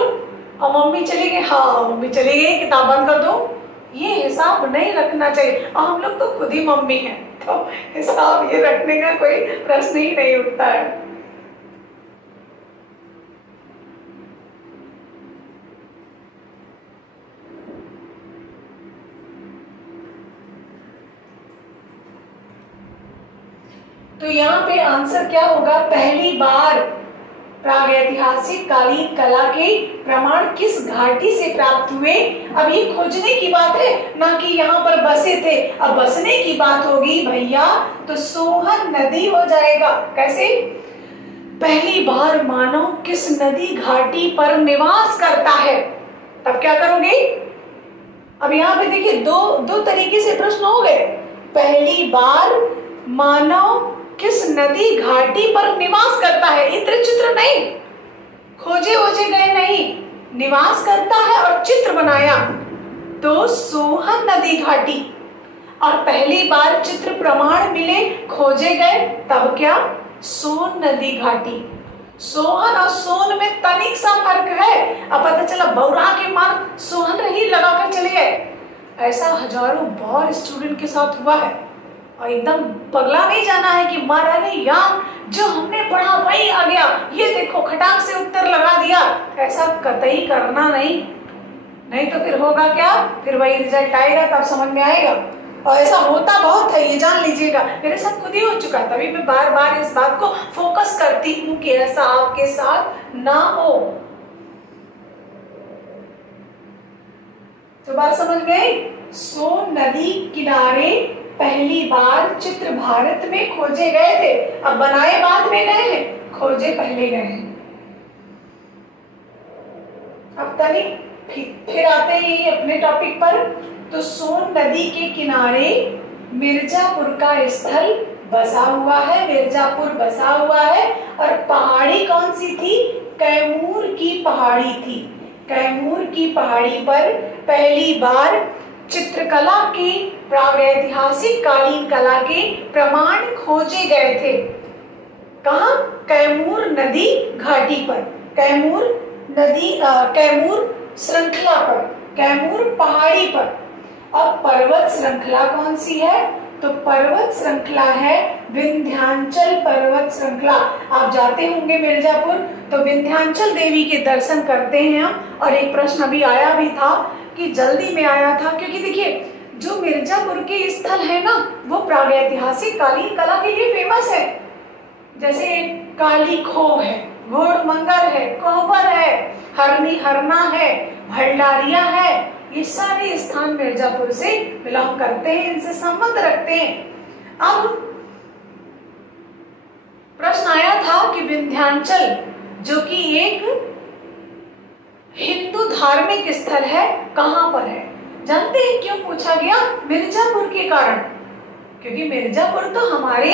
और मम्मी चली गई, हाँ मम्मी चली गई, किताब बंद कर दो। ये हिसाब नहीं रखना चाहिए। और हम लोग तो खुद ही मम्मी हैं, तो हिसाब ये रखने का कोई प्रश्न ही नहीं उठता है। तो यहाँ पे आंसर क्या होगा? पहली बार प्रागैतिहासिक कालीन कला के प्रमाण किस घाटी से प्राप्त हुए? अब ये खोजने की बात है, ना कि यहाँ पर बसे थे। अब बसने की बात होगी भैया तो सोहन नदी हो जाएगा। कैसे? पहली बार मानव किस नदी घाटी पर निवास करता है, तब क्या करोगे? अब यहाँ पे देखिए दो तरीके से प्रश्न हो गए। पहली बार मानव किस नदी घाटी पर निवास करता है, इत्र चित्र नहीं, खोजे वोजे गए नहीं, निवास करता है और चित्र बनाया तो सोहन नदी घाटी। और पहली बार चित्र प्रमाण मिले, खोजे गए, तब क्या? सोन नदी घाटी। सोहन और सोन में तनिक सा फर्क है। अब पता चला बौरा के मार सोहन ही लगाकर चले गए। ऐसा हजारों बार स्टूडेंट के साथ हुआ है और एकदम पगला नहीं जाना है कि मारा नहीं, यार जो हमने पढ़ा वही आ गया, ये देखो खटाक से उत्तर लगा दिया। ऐसा कतई करना नहीं तो फिर होगा क्या? फिर वही रिजल्ट आएगा, तब समझ में आएगा। और ऐसा होता बहुत है, ये जान लीजिएगा, मेरे साथ खुद ही हो चुका। तभी मैं बार बार इस बात को फोकस करती हूँ कि ऐसा आपके साथ ना हो। तो बात समझ गई? सोन नदी किनारे पहली बार चित्र भारत में खोजे गए थे। अब बनाए बाद में गए हैं, खोजे पहले गए हैं। अब तनी फिर आते हैं अपने टॉपिक पर। तो सोन नदी के किनारे मिर्जापुर का स्थल बसा हुआ है, मिर्जापुर बसा हुआ है। और पहाड़ी कौन सी थी? कैमूर की पहाड़ी थी। कैमूर की पहाड़ी पर पहली बार चित्रकला के, प्रागैतिहासिक कालीन कला के प्रमाण खोजे गए थे। कहाँ? कैमूर नदी घाटी पर, कैमूर नदी, कैमूर श्रृंखला पर, कैमूर पहाड़ी पर। अब पर्वत श्रृंखला कौन सी है? तो पर्वत श्रृंखला है विंध्याचल पर्वत श्रृंखला। आप जाते होंगे मिर्जापुर तो विंध्याचल देवी के दर्शन करते हैं हम। और एक प्रश्न अभी आया भी था कि जल्दी में आया था, क्योंकि देखिए जो मिर्जापुर के स्थल है ना, वो प्रागैतिहासिक कालीन कला के लिए फेमस है। जैसे काली खो है, घोड़ मंगर है, कोहबर है, हरनी हरना है, भंडारिया है, ये सारे स्थान मिर्जापुर से बिलोंग करते हैं, इनसे संबंध रखते हैं। अब प्रश्न आया था कि विंध्याचल जो कि एक हिंदू धार्मिक स्थल है, कहां पर है? जानते हैं क्यों पूछा गया? मिर्जापुर के कारण, क्योंकि मिर्जापुर तो हमारे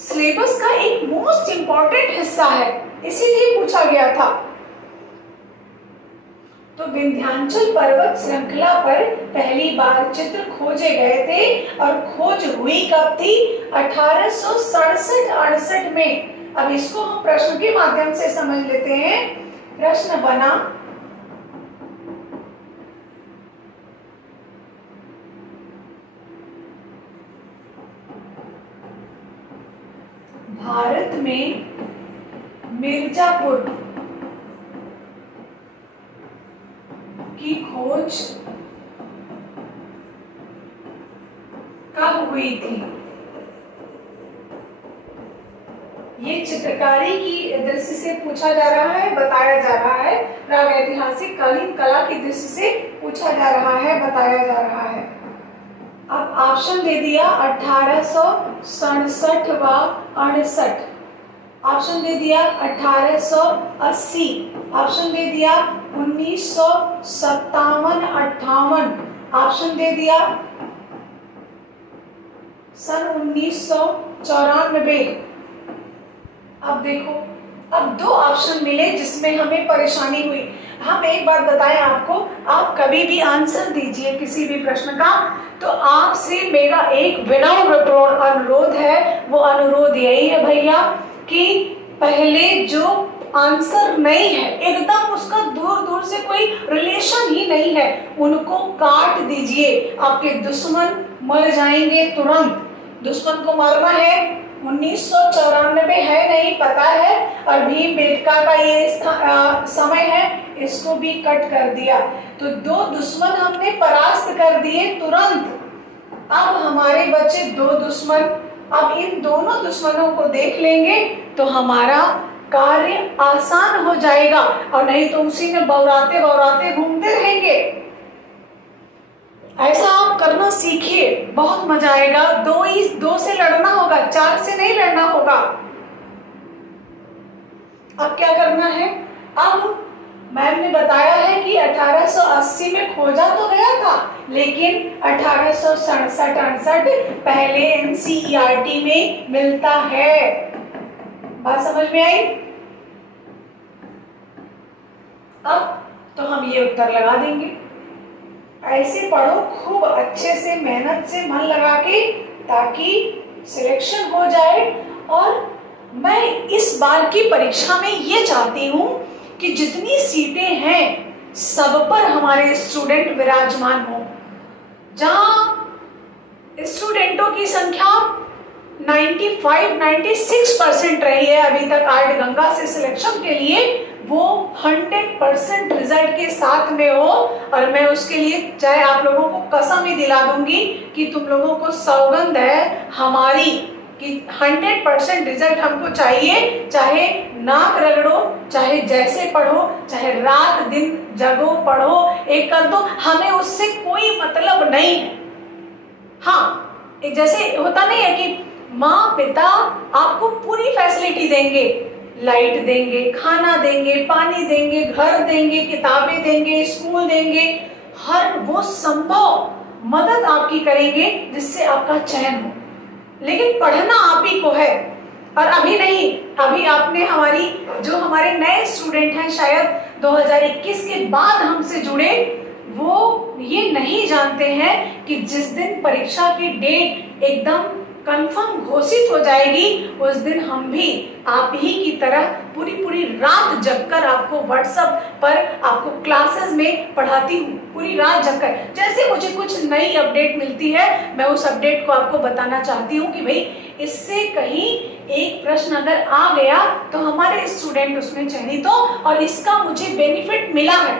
सिलेबस का एक मोस्ट इंपॉर्टेंट हिस्सा है, इसीलिए पूछा गया था। तो विंध्याचल पर्वत श्रृंखला पर पहली बार चित्र खोजे गए थे और खोज हुई कब थी? 1867-68 में। अब इसको हम प्रश्न के माध्यम से समझ लेते हैं। प्रश्न बना, भारत में मिर्जापुर की खोज कब हुई थी? ये चित्रकारी की दृष्टि से पूछा जा रहा है, बताया जा रहा है। प्रागैतिहासिक कालीन कला की दृष्टि से पूछा जा रहा है, बताया जा रहा है। अब ऑप्शन दे दिया 1867 व 68, ऑप्शन दे दिया 1880, ऑप्शन दे दिया 1957-58, ऑप्शन दे दिया सन 1994। अब देखो, अब दो ऑप्शन मिले जिसमें हमें परेशानी हुई। हम एक बात बताएं आपको, आप कभी भी आंसर दीजिए किसी भी प्रश्न का, तो आपसे मेरा एक विनम्र अनुरोध है। वो अनुरोध यही है भैया कि पहले जो आंसर नहीं है, एकदम उसका दूर दूर से कोई रिलेशन ही नहीं है, उनको काट दीजिए। आपके दुश्मन मर जाएंगे तुरंत। दुश्मन को मारना है। 1994 है, नहीं पता है, और भीमबेटका का ये समय है, इसको भी कट कर दिया। तो दो दुश्मन हमने परास्त कर दिए तुरंत। अब हमारे बचे दो दुश्मन। अब इन दोनों दुश्मनों को देख लेंगे तो हमारा कार्य आसान हो जाएगा, और नहीं तो उसी में बौराते बौराते घूमते रहेंगे। ऐसा आप करना सीखिए, बहुत मजा आएगा। दो से लड़ना होगा, चार से नहीं लड़ना होगा। अब क्या करना है, अब मैम ने बताया है कि 1880 में खोजा तो गया था, लेकिन 1867-68 पहले एनसीईआरटी में मिलता है। बात समझ में आई? अब तो हम ये उत्तर लगा देंगे। ऐसे पढ़ो खूब अच्छे से, मेहनत से, मन लगा के, ताकि सिलेक्शन हो जाए। और मैं इस बार की परीक्षा में ये चाहती हूँ कि जितनी सीटें हैं सब पर हमारे स्टूडेंट विराजमान हो। जहां स्टूडेंटों की संख्या 95-96% रही है अभी तक आर्ट गंगा से सिलेक्शन के लिए, वो 100% रिजल्ट के साथ में हो। और मैं उसके लिए चाहे आप लोगों को कसम ही दिला दूंगी कि तुम लोगों को सौगंध है हमारी कि 100% रिजल्ट हमको चाहिए। चाहे नाक रगड़ो, चाहे जैसे पढ़ो, चाहे रात दिन जगो पढ़ो, एक कर दो, हमें उससे कोई मतलब नहीं है। हाँ, एक जैसे होता नहीं है कि माँ पिता आपको पूरी फैसिलिटी देंगे, लाइट देंगे, खाना देंगे, पानी देंगे, घर देंगे, किताबें देंगे, स्कूल देंगे, हर वो संभव मदद आपकी करेंगे जिससे आपका चयन हो। लेकिन पढ़ना आप ही को है। और अभी नहीं, अभी आपने हमारे नए स्टूडेंट हैं शायद 2021 के बाद हमसे जुड़े, वो ये नहीं जानते हैं कि जिस दिन परीक्षा की डेट एकदम कंफर्म घोषित हो जाएगी, उस दिन हम भी आप ही की तरह पूरी रात जगकर आपको व्हाट्सएप पर आपको क्लासेस में पढ़ाती हूँ, पूरी रात जगकर। जैसे मुझे कुछ नई अपडेट मिलती है, मैं उस अपडेट को आपको बताना चाहती हूँ कि भाई इससे कहीं एक प्रश्न अगर आ गया तो हमारे स्टूडेंट उसमें चयनित हो। और इसका मुझे बेनिफिट मिला है,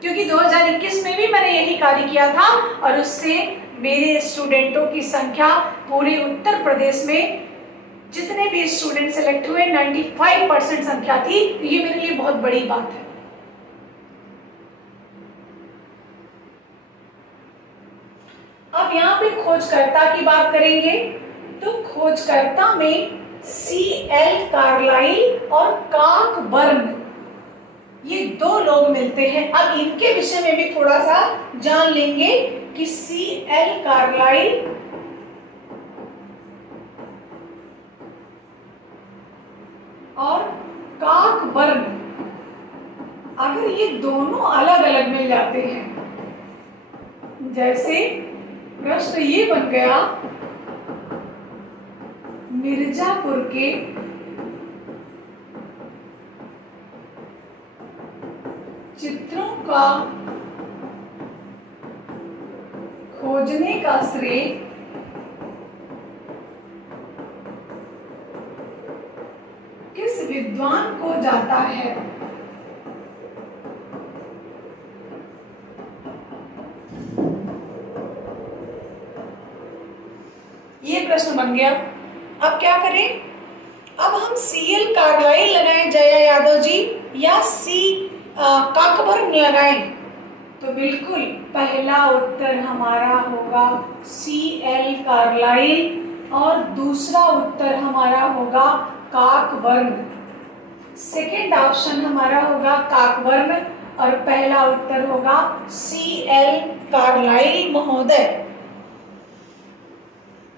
क्योंकि 2021 में भी मैंने यही कार्य किया था और उससे मेरे स्टूडेंटों की संख्या पूरे उत्तर प्रदेश में जितने भी स्टूडेंट सेलेक्ट हुए 95% संख्या थी। ये मेरे लिए बहुत बड़ी बात है। अब यहाँ पे खोजकर्ता की बात करेंगे तो खोजकर्ता में C.L. कार्लाइल और कॉकबर्न, ये दो लोग मिलते हैं। अब इनके विषय में भी थोड़ा सा जान लेंगे कि C.L. कार्लाइल और कॉकबर्न, अगर ये दोनों अलग अलग मिल जाते हैं, जैसे प्रश्न ये बन गया, मिर्जापुर के चित्रों का खोजने का श्रेय किस विद्वान को जाता है? ये प्रश्न बन गया। अब क्या करें? अब हम C.L. कार्लाइल लगाएं जया यादव जी या कॉकबर्न लगाएं? तो बिल्कुल पहला उत्तर हमारा होगा C.L. कार्लाइल और दूसरा उत्तर हमारा होगा कॉकबर्न। सेकेंड ऑप्शन हमारा होगा कॉकबर्न और पहला उत्तर होगा C.L. कार्लाइल महोदय।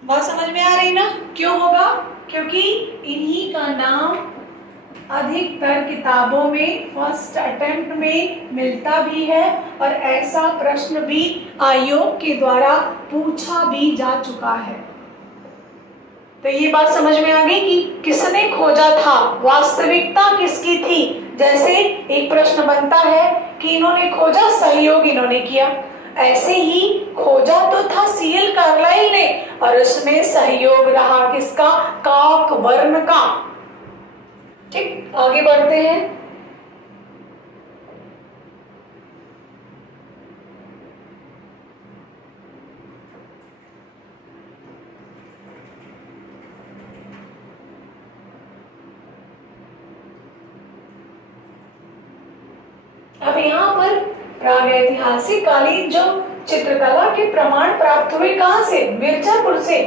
बात समझ में आ रही ना? क्यों होगा? क्योंकि इन्हीं का नाम अधिकतर किताबों में फर्स्ट अटेम्प्ट में मिलता भी है और ऐसा प्रश्न भी आयोग के द्वारा पूछा भी जा चुका है। तो ये बात समझ में आ गई कि किसने खोजा था, वास्तविकता किसकी थी। जैसे एक प्रश्न बनता है कि इन्होंने खोजा, सहयोग इन्होंने किया, ऐसे ही खोजा तो था C.L. कार्लाइल ने और उसमें सहयोग रहा किसका? कॉकबर्न का। ठीक, आगे बढ़ते हैं। अब यहाँ पर प्रागैतिहासिक कालीन जो चित्रकला के प्रमाण प्राप्त हुए कहाँ से? मिर्जापुर से।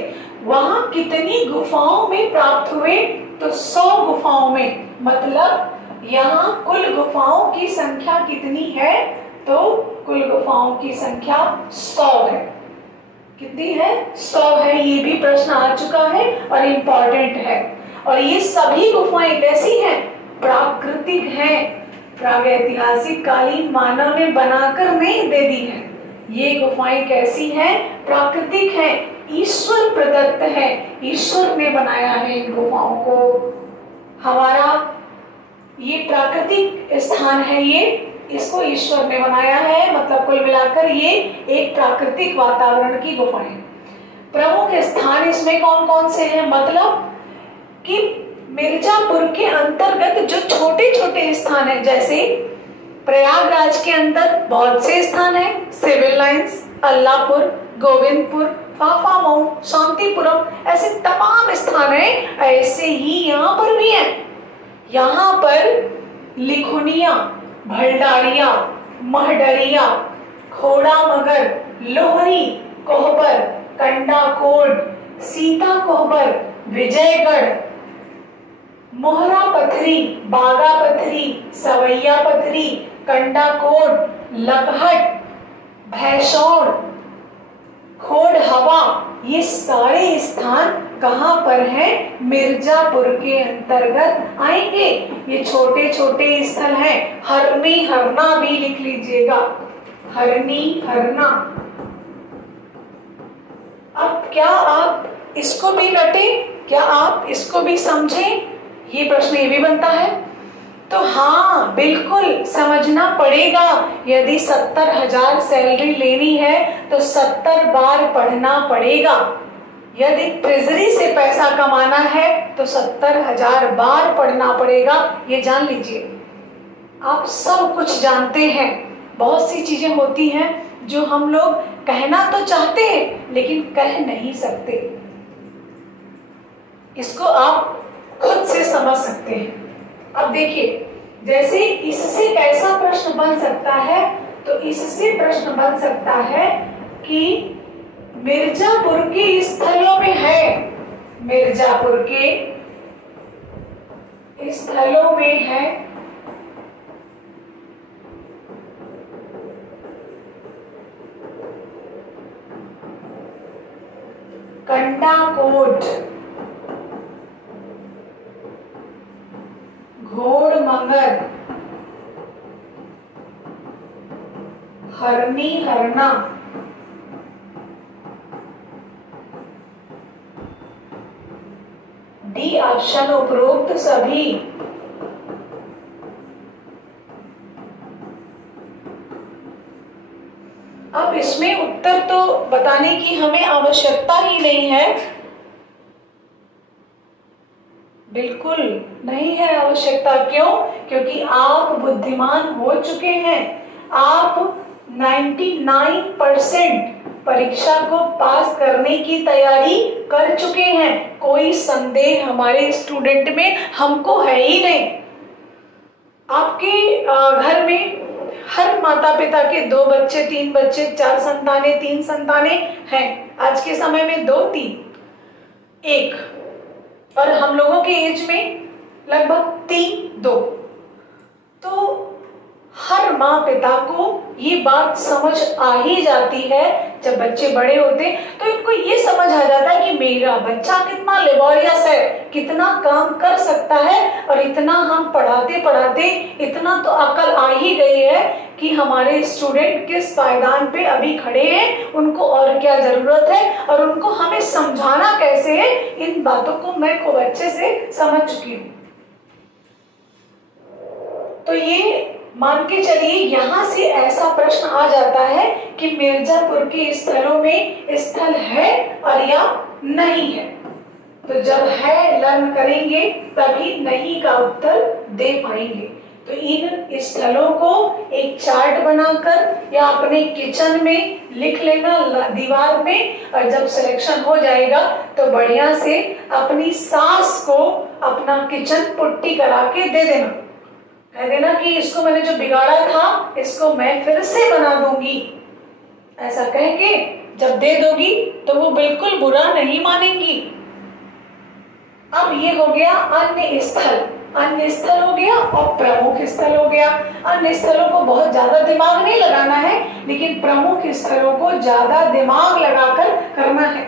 वहां कितनी गुफाओं में प्राप्त हुए? तो 100 गुफाओं में। मतलब यहाँ कुल गुफाओं की संख्या कितनी है? तो कुल गुफाओं की संख्या 100 है। कितनी है? 100 है। ये भी प्रश्न आ चुका है और इम्पोर्टेंट है। और ये सभी गुफाएं कैसी हैं? प्राकृतिक हैं, प्रागैतिहासिक कालीन मानव ने बनाकर नहीं दे दी है। ये गुफाएं कैसी हैं? प्राकृतिक हैं, ईश्वर प्रदत्त है, ईश्वर ने बनाया है इन गुफाओं को। हमारा ये प्राकृतिक स्थान है, ये इसको ईश्वर ने बनाया है, मतलब कुल मिलाकर ये एक प्राकृतिक वातावरण की गुफाएं। प्रमुख स्थान इसमें कौन कौन से हैं? मतलब कि मिर्जापुर के अंतर्गत जो छोटे छोटे स्थान हैं, जैसे प्रयागराज के अंदर बहुत से स्थान हैं, सिविल लाइंस, अल्लाहपुर, गोविंदपुर, फाफामऊ, शांतिपुरम, ऐसे तमाम स्थान हैं। ऐसे ही यहाँ पर भी हैं। यहाँ पर लिखुनिया, भंडारिया, महडरिया, खोड़ा मगर, लोहरी, कोहबर, कंडाकोट, सीता कोहबर, विजयगढ़, मोहरा पथरी, बागा पथरी, सवैया पथरी, कंडाकोट, लकहट, भैसौर, खोड़ हवा, ये सारे स्थान कहाँ पर हैं? मिर्जापुर के अंतर्गत आएंगे। ये छोटे छोटे स्थल हैं। हरनी, हरना भी लिख लीजिएगा, हरनी, हरना। अब क्या आप इसको भी रटे? क्या आप इसको भी समझें? ये प्रश्न ये भी बनता है। तो हाँ, बिल्कुल समझना पड़ेगा। यदि 70,000 सैलरी लेनी है तो 70 बार पढ़ना पड़ेगा। यदि ट्रेजरी से पैसा कमाना है तो 70,000 बार पढ़ना पड़ेगा। ये जान लीजिए। आप सब कुछ जानते हैं। बहुत सी चीजें होती हैं जो हम लोग कहना तो चाहते हैं लेकिन कह नहीं सकते। इसको आप खुद से समझ सकते हैं। अब देखिए, जैसे इससे कैसा प्रश्न बन सकता है? तो इससे प्रश्न बन सकता है कि मिर्जापुर के स्थलों में है, मिर्जापुर के स्थलों में है कंडाकोट, घोड़मंगर, हरनी, हरना, डी ऑप्शन उपरोक्त सभी। अब इसमें उत्तर तो बताने की हमें आवश्यकता ही नहीं है, बिल्कुल नहीं है आवश्यकता। क्यों? क्योंकि आप बुद्धिमान हो चुके हैं। आप 99% परीक्षा को पास करने की तैयारी कर चुके हैं। कोई संदेह हमारे स्टूडेंट में हमको है ही नहीं। आपके घर में हर माता पिता के 2 बच्चे, 3 बच्चे, 4 संतानें, 3 संतानें हैं। आज के समय में 2, 3, 1, और हम लोगों के एज में लगभग 3, 2। तो हर माँ पिता को ये बात समझ आ ही जाती है। जब बच्चे बड़े होते तो इनको ये समझ आ जाता है कि मेरा बच्चा कितना लेबोरियस है, कितना काम कर सकता है, और इतना हम पढ़ाते पढ़ाते इतना तो अकल आ ही गई है कि हमारे स्टूडेंट किस पायदान पे अभी खड़े हैं, उनको और क्या जरूरत है और उनको हमें समझाना कैसे है। इन बातों को मैं खूब अच्छे से समझ चुकी हूँ। तो ये मान के चलिए, यहाँ से ऐसा प्रश्न आ जाता है कि मिर्जापुर के स्थलों में स्थल है और या नहीं है। तो जब है लर्न करेंगे तभी नहीं का उत्तर दे पाएंगे। तो इन स्थलों को एक चार्ट बनाकर या अपने किचन में लिख लेना दीवार में, और जब सिलेक्शन हो जाएगा तो बढ़िया से अपनी सास को अपना किचन पुट्टी करा के दे देना। कह देना कि इसको मैंने जो बिगाड़ा था इसको मैं फिर से बना दूंगी। ऐसा कह के जब दे दोगी तो वो बिल्कुल बुरा नहीं मानेंगी। अब ये हो गया अन्य स्थल। अन्य स्थल हो गया और प्रमुख स्थल हो गया। अन्य स्थलों को बहुत ज्यादा दिमाग नहीं लगाना है, लेकिन प्रमुख स्थलों को ज्यादा दिमाग लगाकर करना है।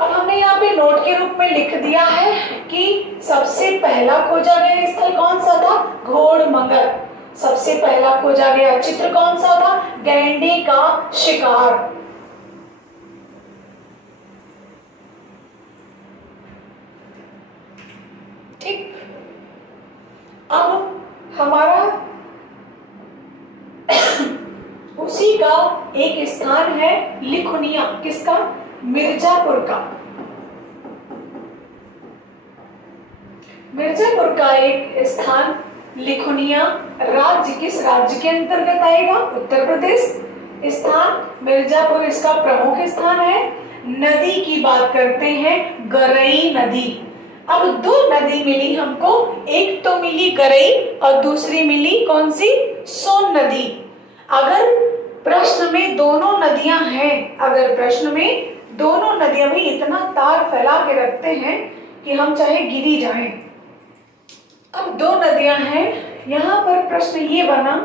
अब हमने यहाँ पे नोट के रूप में लिख दिया है कि सबसे पहला खोजा गया स्थल कौन सा था? घोड़मंगर। सबसे पहला खोजा गया चित्र कौन सा था? गैंडे का शिकार। ठीक, अब हमारा उसी का एक स्थान है लिखुनिया। किसका? मिर्जापुर का। मिर्जापुर का एक स्थान लिखुनिया राज्य किस राज्य के अंतर्गत आएगा? उत्तर प्रदेश। स्थान मिर्जापुर इसका प्रमुख स्थान है। नदी की बात करते हैं गरई नदी। अब दो नदी मिली हमको, एक तो मिली गरई और दूसरी मिली कौन सी? सोन नदी। अगर प्रश्न में दोनों नदियां हैं, अगर प्रश्न में दोनों नदियां भी इतना तार फैला के रखते हैं कि हम चाहे गिरी जाएं। अब दो नदियां हैं, यहां पर प्रश्न ये बना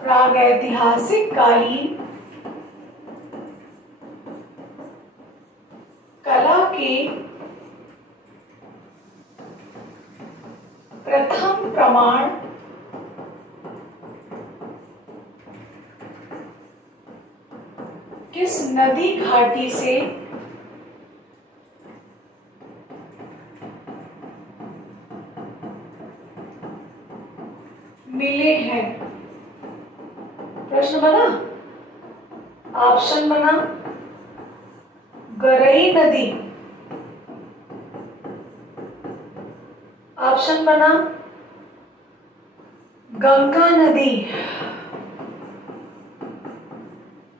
प्रागैतिहासिक कालीन कला के प्रथम प्रमाण किस नदी घाटी से मिले हैं? प्रश्न बना, ऑप्शन बना गरई नदी, ऑप्शन बना गंगा नदी,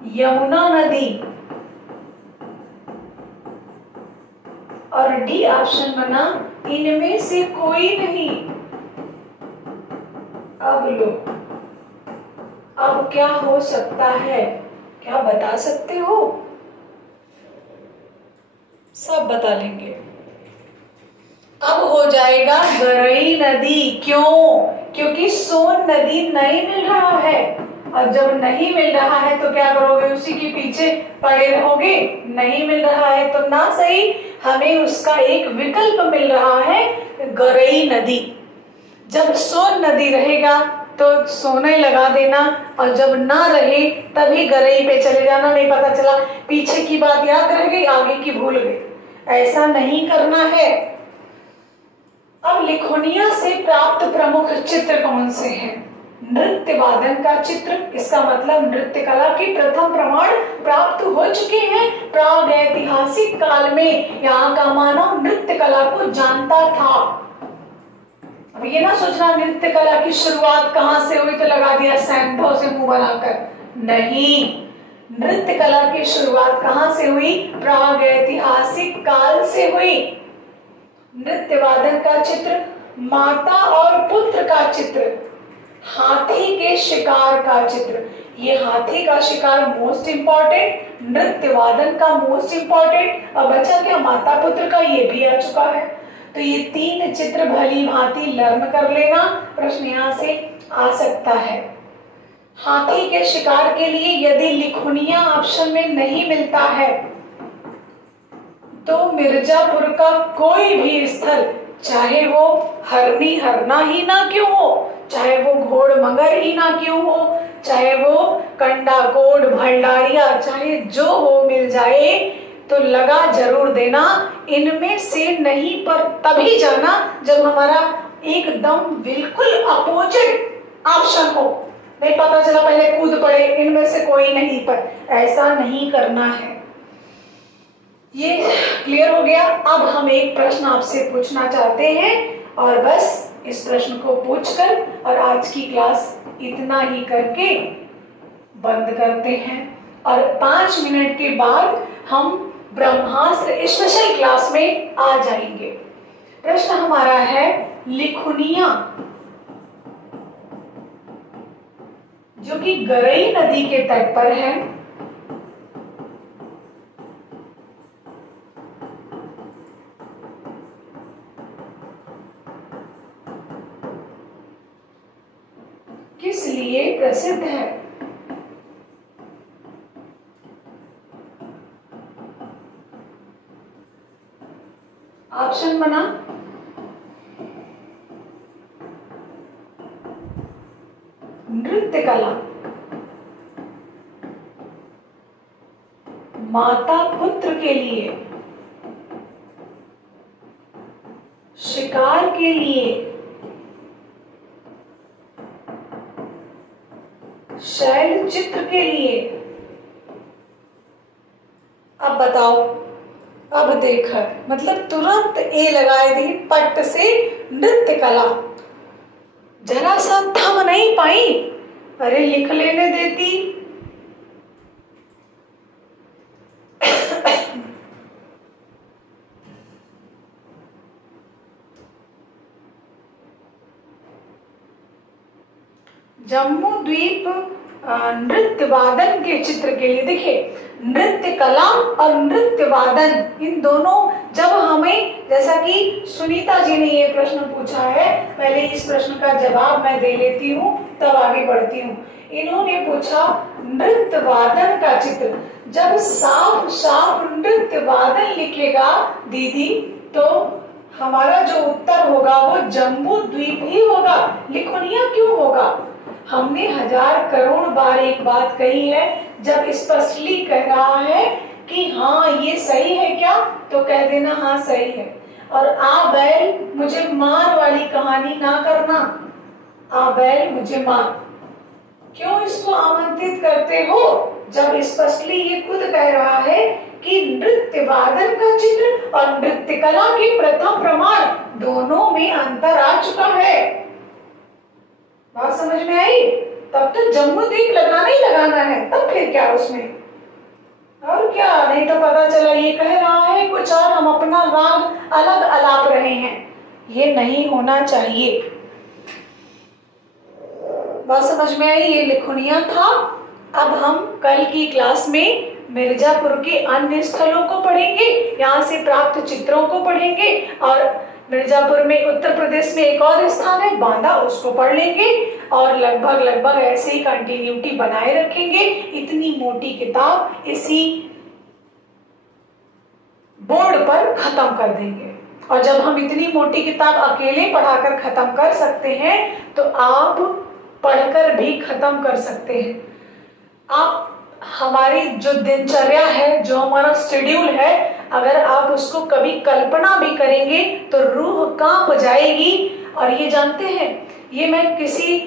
यमुना नदी, और डी ऑप्शन बना इनमें से कोई नहीं। अब लो, अब क्या हो सकता है? क्या बता सकते हो? सब बता लेंगे। अब हो जाएगा गरई नदी। क्यों? क्योंकि सोन नदी नहीं मिल रहा है, और जब नहीं मिल रहा है तो क्या करोगे? उसी के पीछे पड़े रहोगे। नहीं मिल रहा है तो ना सही, हमें उसका एक विकल्प मिल रहा है गरई नदी। जब सोन नदी रहेगा तो सोने लगा देना, और जब ना रहे तभी गरई पे चले जाना। नहीं पता चला पीछे की बात याद रह गई, आगे की भूल गई। ऐसा नहीं करना है। अब लिखुनिया से प्राप्त प्रमुख चित्र कौन से हैं? नृत्य वादन का चित्र। इसका मतलब नृत्य कला के प्रथम प्रमाण प्राप्त हो चुके हैं प्रागैतिहासिक काल में। यहाँ का मानव नृत्य कला को जानता था। अब ये ना सोचना नृत्य कला की शुरुआत कहाँ से हुई तो लगा दिया सैंधव से मुंह बनाकर। नहीं, नृत्य कला की शुरुआत कहाँ से हुई? प्रागैतिहासिक काल से हुई। नृत्य वादन का चित्र, माता और पुत्र का चित्र, हाथी के शिकार का चित्र। ये हाथी का शिकार मोस्ट इंपॉर्टेंट, नृत्य वादन का मोस्ट इंपॉर्टेंट, और बचा क्या? माता पुत्र का, ये भी आ चुका है। तो ये तीन चित्र भली भांति लर्न कर लेना, प्रश्न यहाँ से आ सकता है। हाथी के शिकार के लिए यदि लिखुनिया ऑप्शन में नहीं मिलता है तो मिर्जापुर का कोई भी स्थल, चाहे वो हरनी हरना ही ना क्यों हो, चाहे वो घोड़मंगर ही ना क्यों हो, चाहे वो कंडाकोट भंडारिया, चाहे जो हो मिल जाए, तो लगा जरूर देना इनमें से नहीं, पर तभी जाना जब हमारा एकदम बिल्कुल अपोजिट ऑप्शन हो। नहीं पता चला पहले कूद पड़े इनमें से कोई नहीं, पर ऐसा नहीं करना है। ये क्लियर हो गया। अब हम एक प्रश्न आपसे पूछना चाहते हैं, और बस इस प्रश्न को पूछकर और आज की क्लास इतना ही करके बंद करते हैं, और 5 मिनट के बाद हम ब्रह्मास्त्र स्पेशल क्लास में आ जाएंगे। प्रश्न हमारा है, लिखुनिया जो कि गरई नदी के तट पर है, इसलिए प्रसिद्ध है। ऑप्शन बना नृत्य कला, माता पुत्र के लिए, शिकार के लिए, शैल चित्र के लिए। अब बताओ, अब देखा मतलब तुरंत ए लगाए दी पट से नृत्य कला। जरा सा थम नहीं पाई, अरे लिख लेने देती। जम्मू द्वीप नृत्य वादन के चित्र के लिए देखिए, नृत्य कला और नृत्य वादन इन दोनों, जब हमें, जैसा कि सुनीता जी ने ये प्रश्न पूछा है, पहले इस प्रश्न का जवाब मैं दे लेती हूँ तब आगे बढ़ती हूँ। इन्होंने पूछा नृत्य वादन का चित्र, जब साफ साफ नृत्य वादन लिखेगा दीदी तो हमारा जो उत्तर होगा वो जम्बू द्वीप ही होगा, लिखुनिया क्यों होगा। हमने 1000 करोड़ बार एक बात कही है, जब स्पष्टली कह रहा है कि हाँ ये सही है क्या, तो कह देना हाँ सही है। और आ बैल मुझे मार वाली कहानी ना करना, आ बैल मुझे मार। क्यों इसको आमंत्रित करते हो, जब स्पष्टली ये खुद कह रहा है कि नृत्य वादन का चित्र और नृत्य कला के प्रथम प्रमाण दोनों में अंतर आ चुका है। बात समझ में आई? तब तो जम्मू द्वीप लगाना ही लगाना है, तब फिर क्या उसमें, और क्या। नहीं तो पता चला ये कह रहा है कुछ और हम अपना राग अलग अलाप रहे हैं, ये नहीं होना चाहिए। बात समझ में आई? ये लिखुनिया था। अब हम कल की क्लास में मिर्जापुर के अन्य स्थलों को पढ़ेंगे, यहाँ से प्राप्त चित्रों को पढ़ेंगे, और मिर्जापुर में उत्तर प्रदेश में एक और स्थान है बांदा, उसको पढ़ लेंगे, और लगभग ऐसे ही कंटिन्यूटी बनाए रखेंगे। इतनी मोटी किताब इसी बोर्ड पर खत्म कर देंगे। और जब हम इतनी मोटी किताब अकेले पढ़ाकर खत्म कर सकते हैं तो आप पढ़कर भी खत्म कर सकते हैं। आप हमारी जो दिनचर्या है, जो हमारा शेड्यूल है, अगर आप उसको कभी कल्पना भी करेंगे तो रूह कांप जाएगी। और ये जानते हैं, ये मैं किसी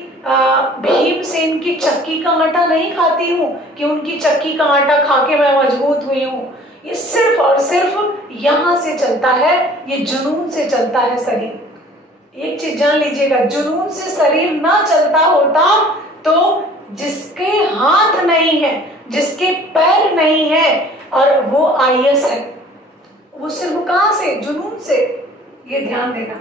भीमसेन की चक्की का आटा नहीं खाती हूँ कि उनकी चक्की का आटा खा के मैं मजबूत हुई हूँ। ये सिर्फ और सिर्फ यहाँ से चलता है, ये जुनून से चलता है शरीर। एक चीज जान लीजिएगा, जुनून से शरीर ना चलता होता तो जिसके हाथ नहीं है, जिसके पैर नहीं है और वो IAS है, वो सिर्फ कहां से, जुनून से। ये ध्यान देना।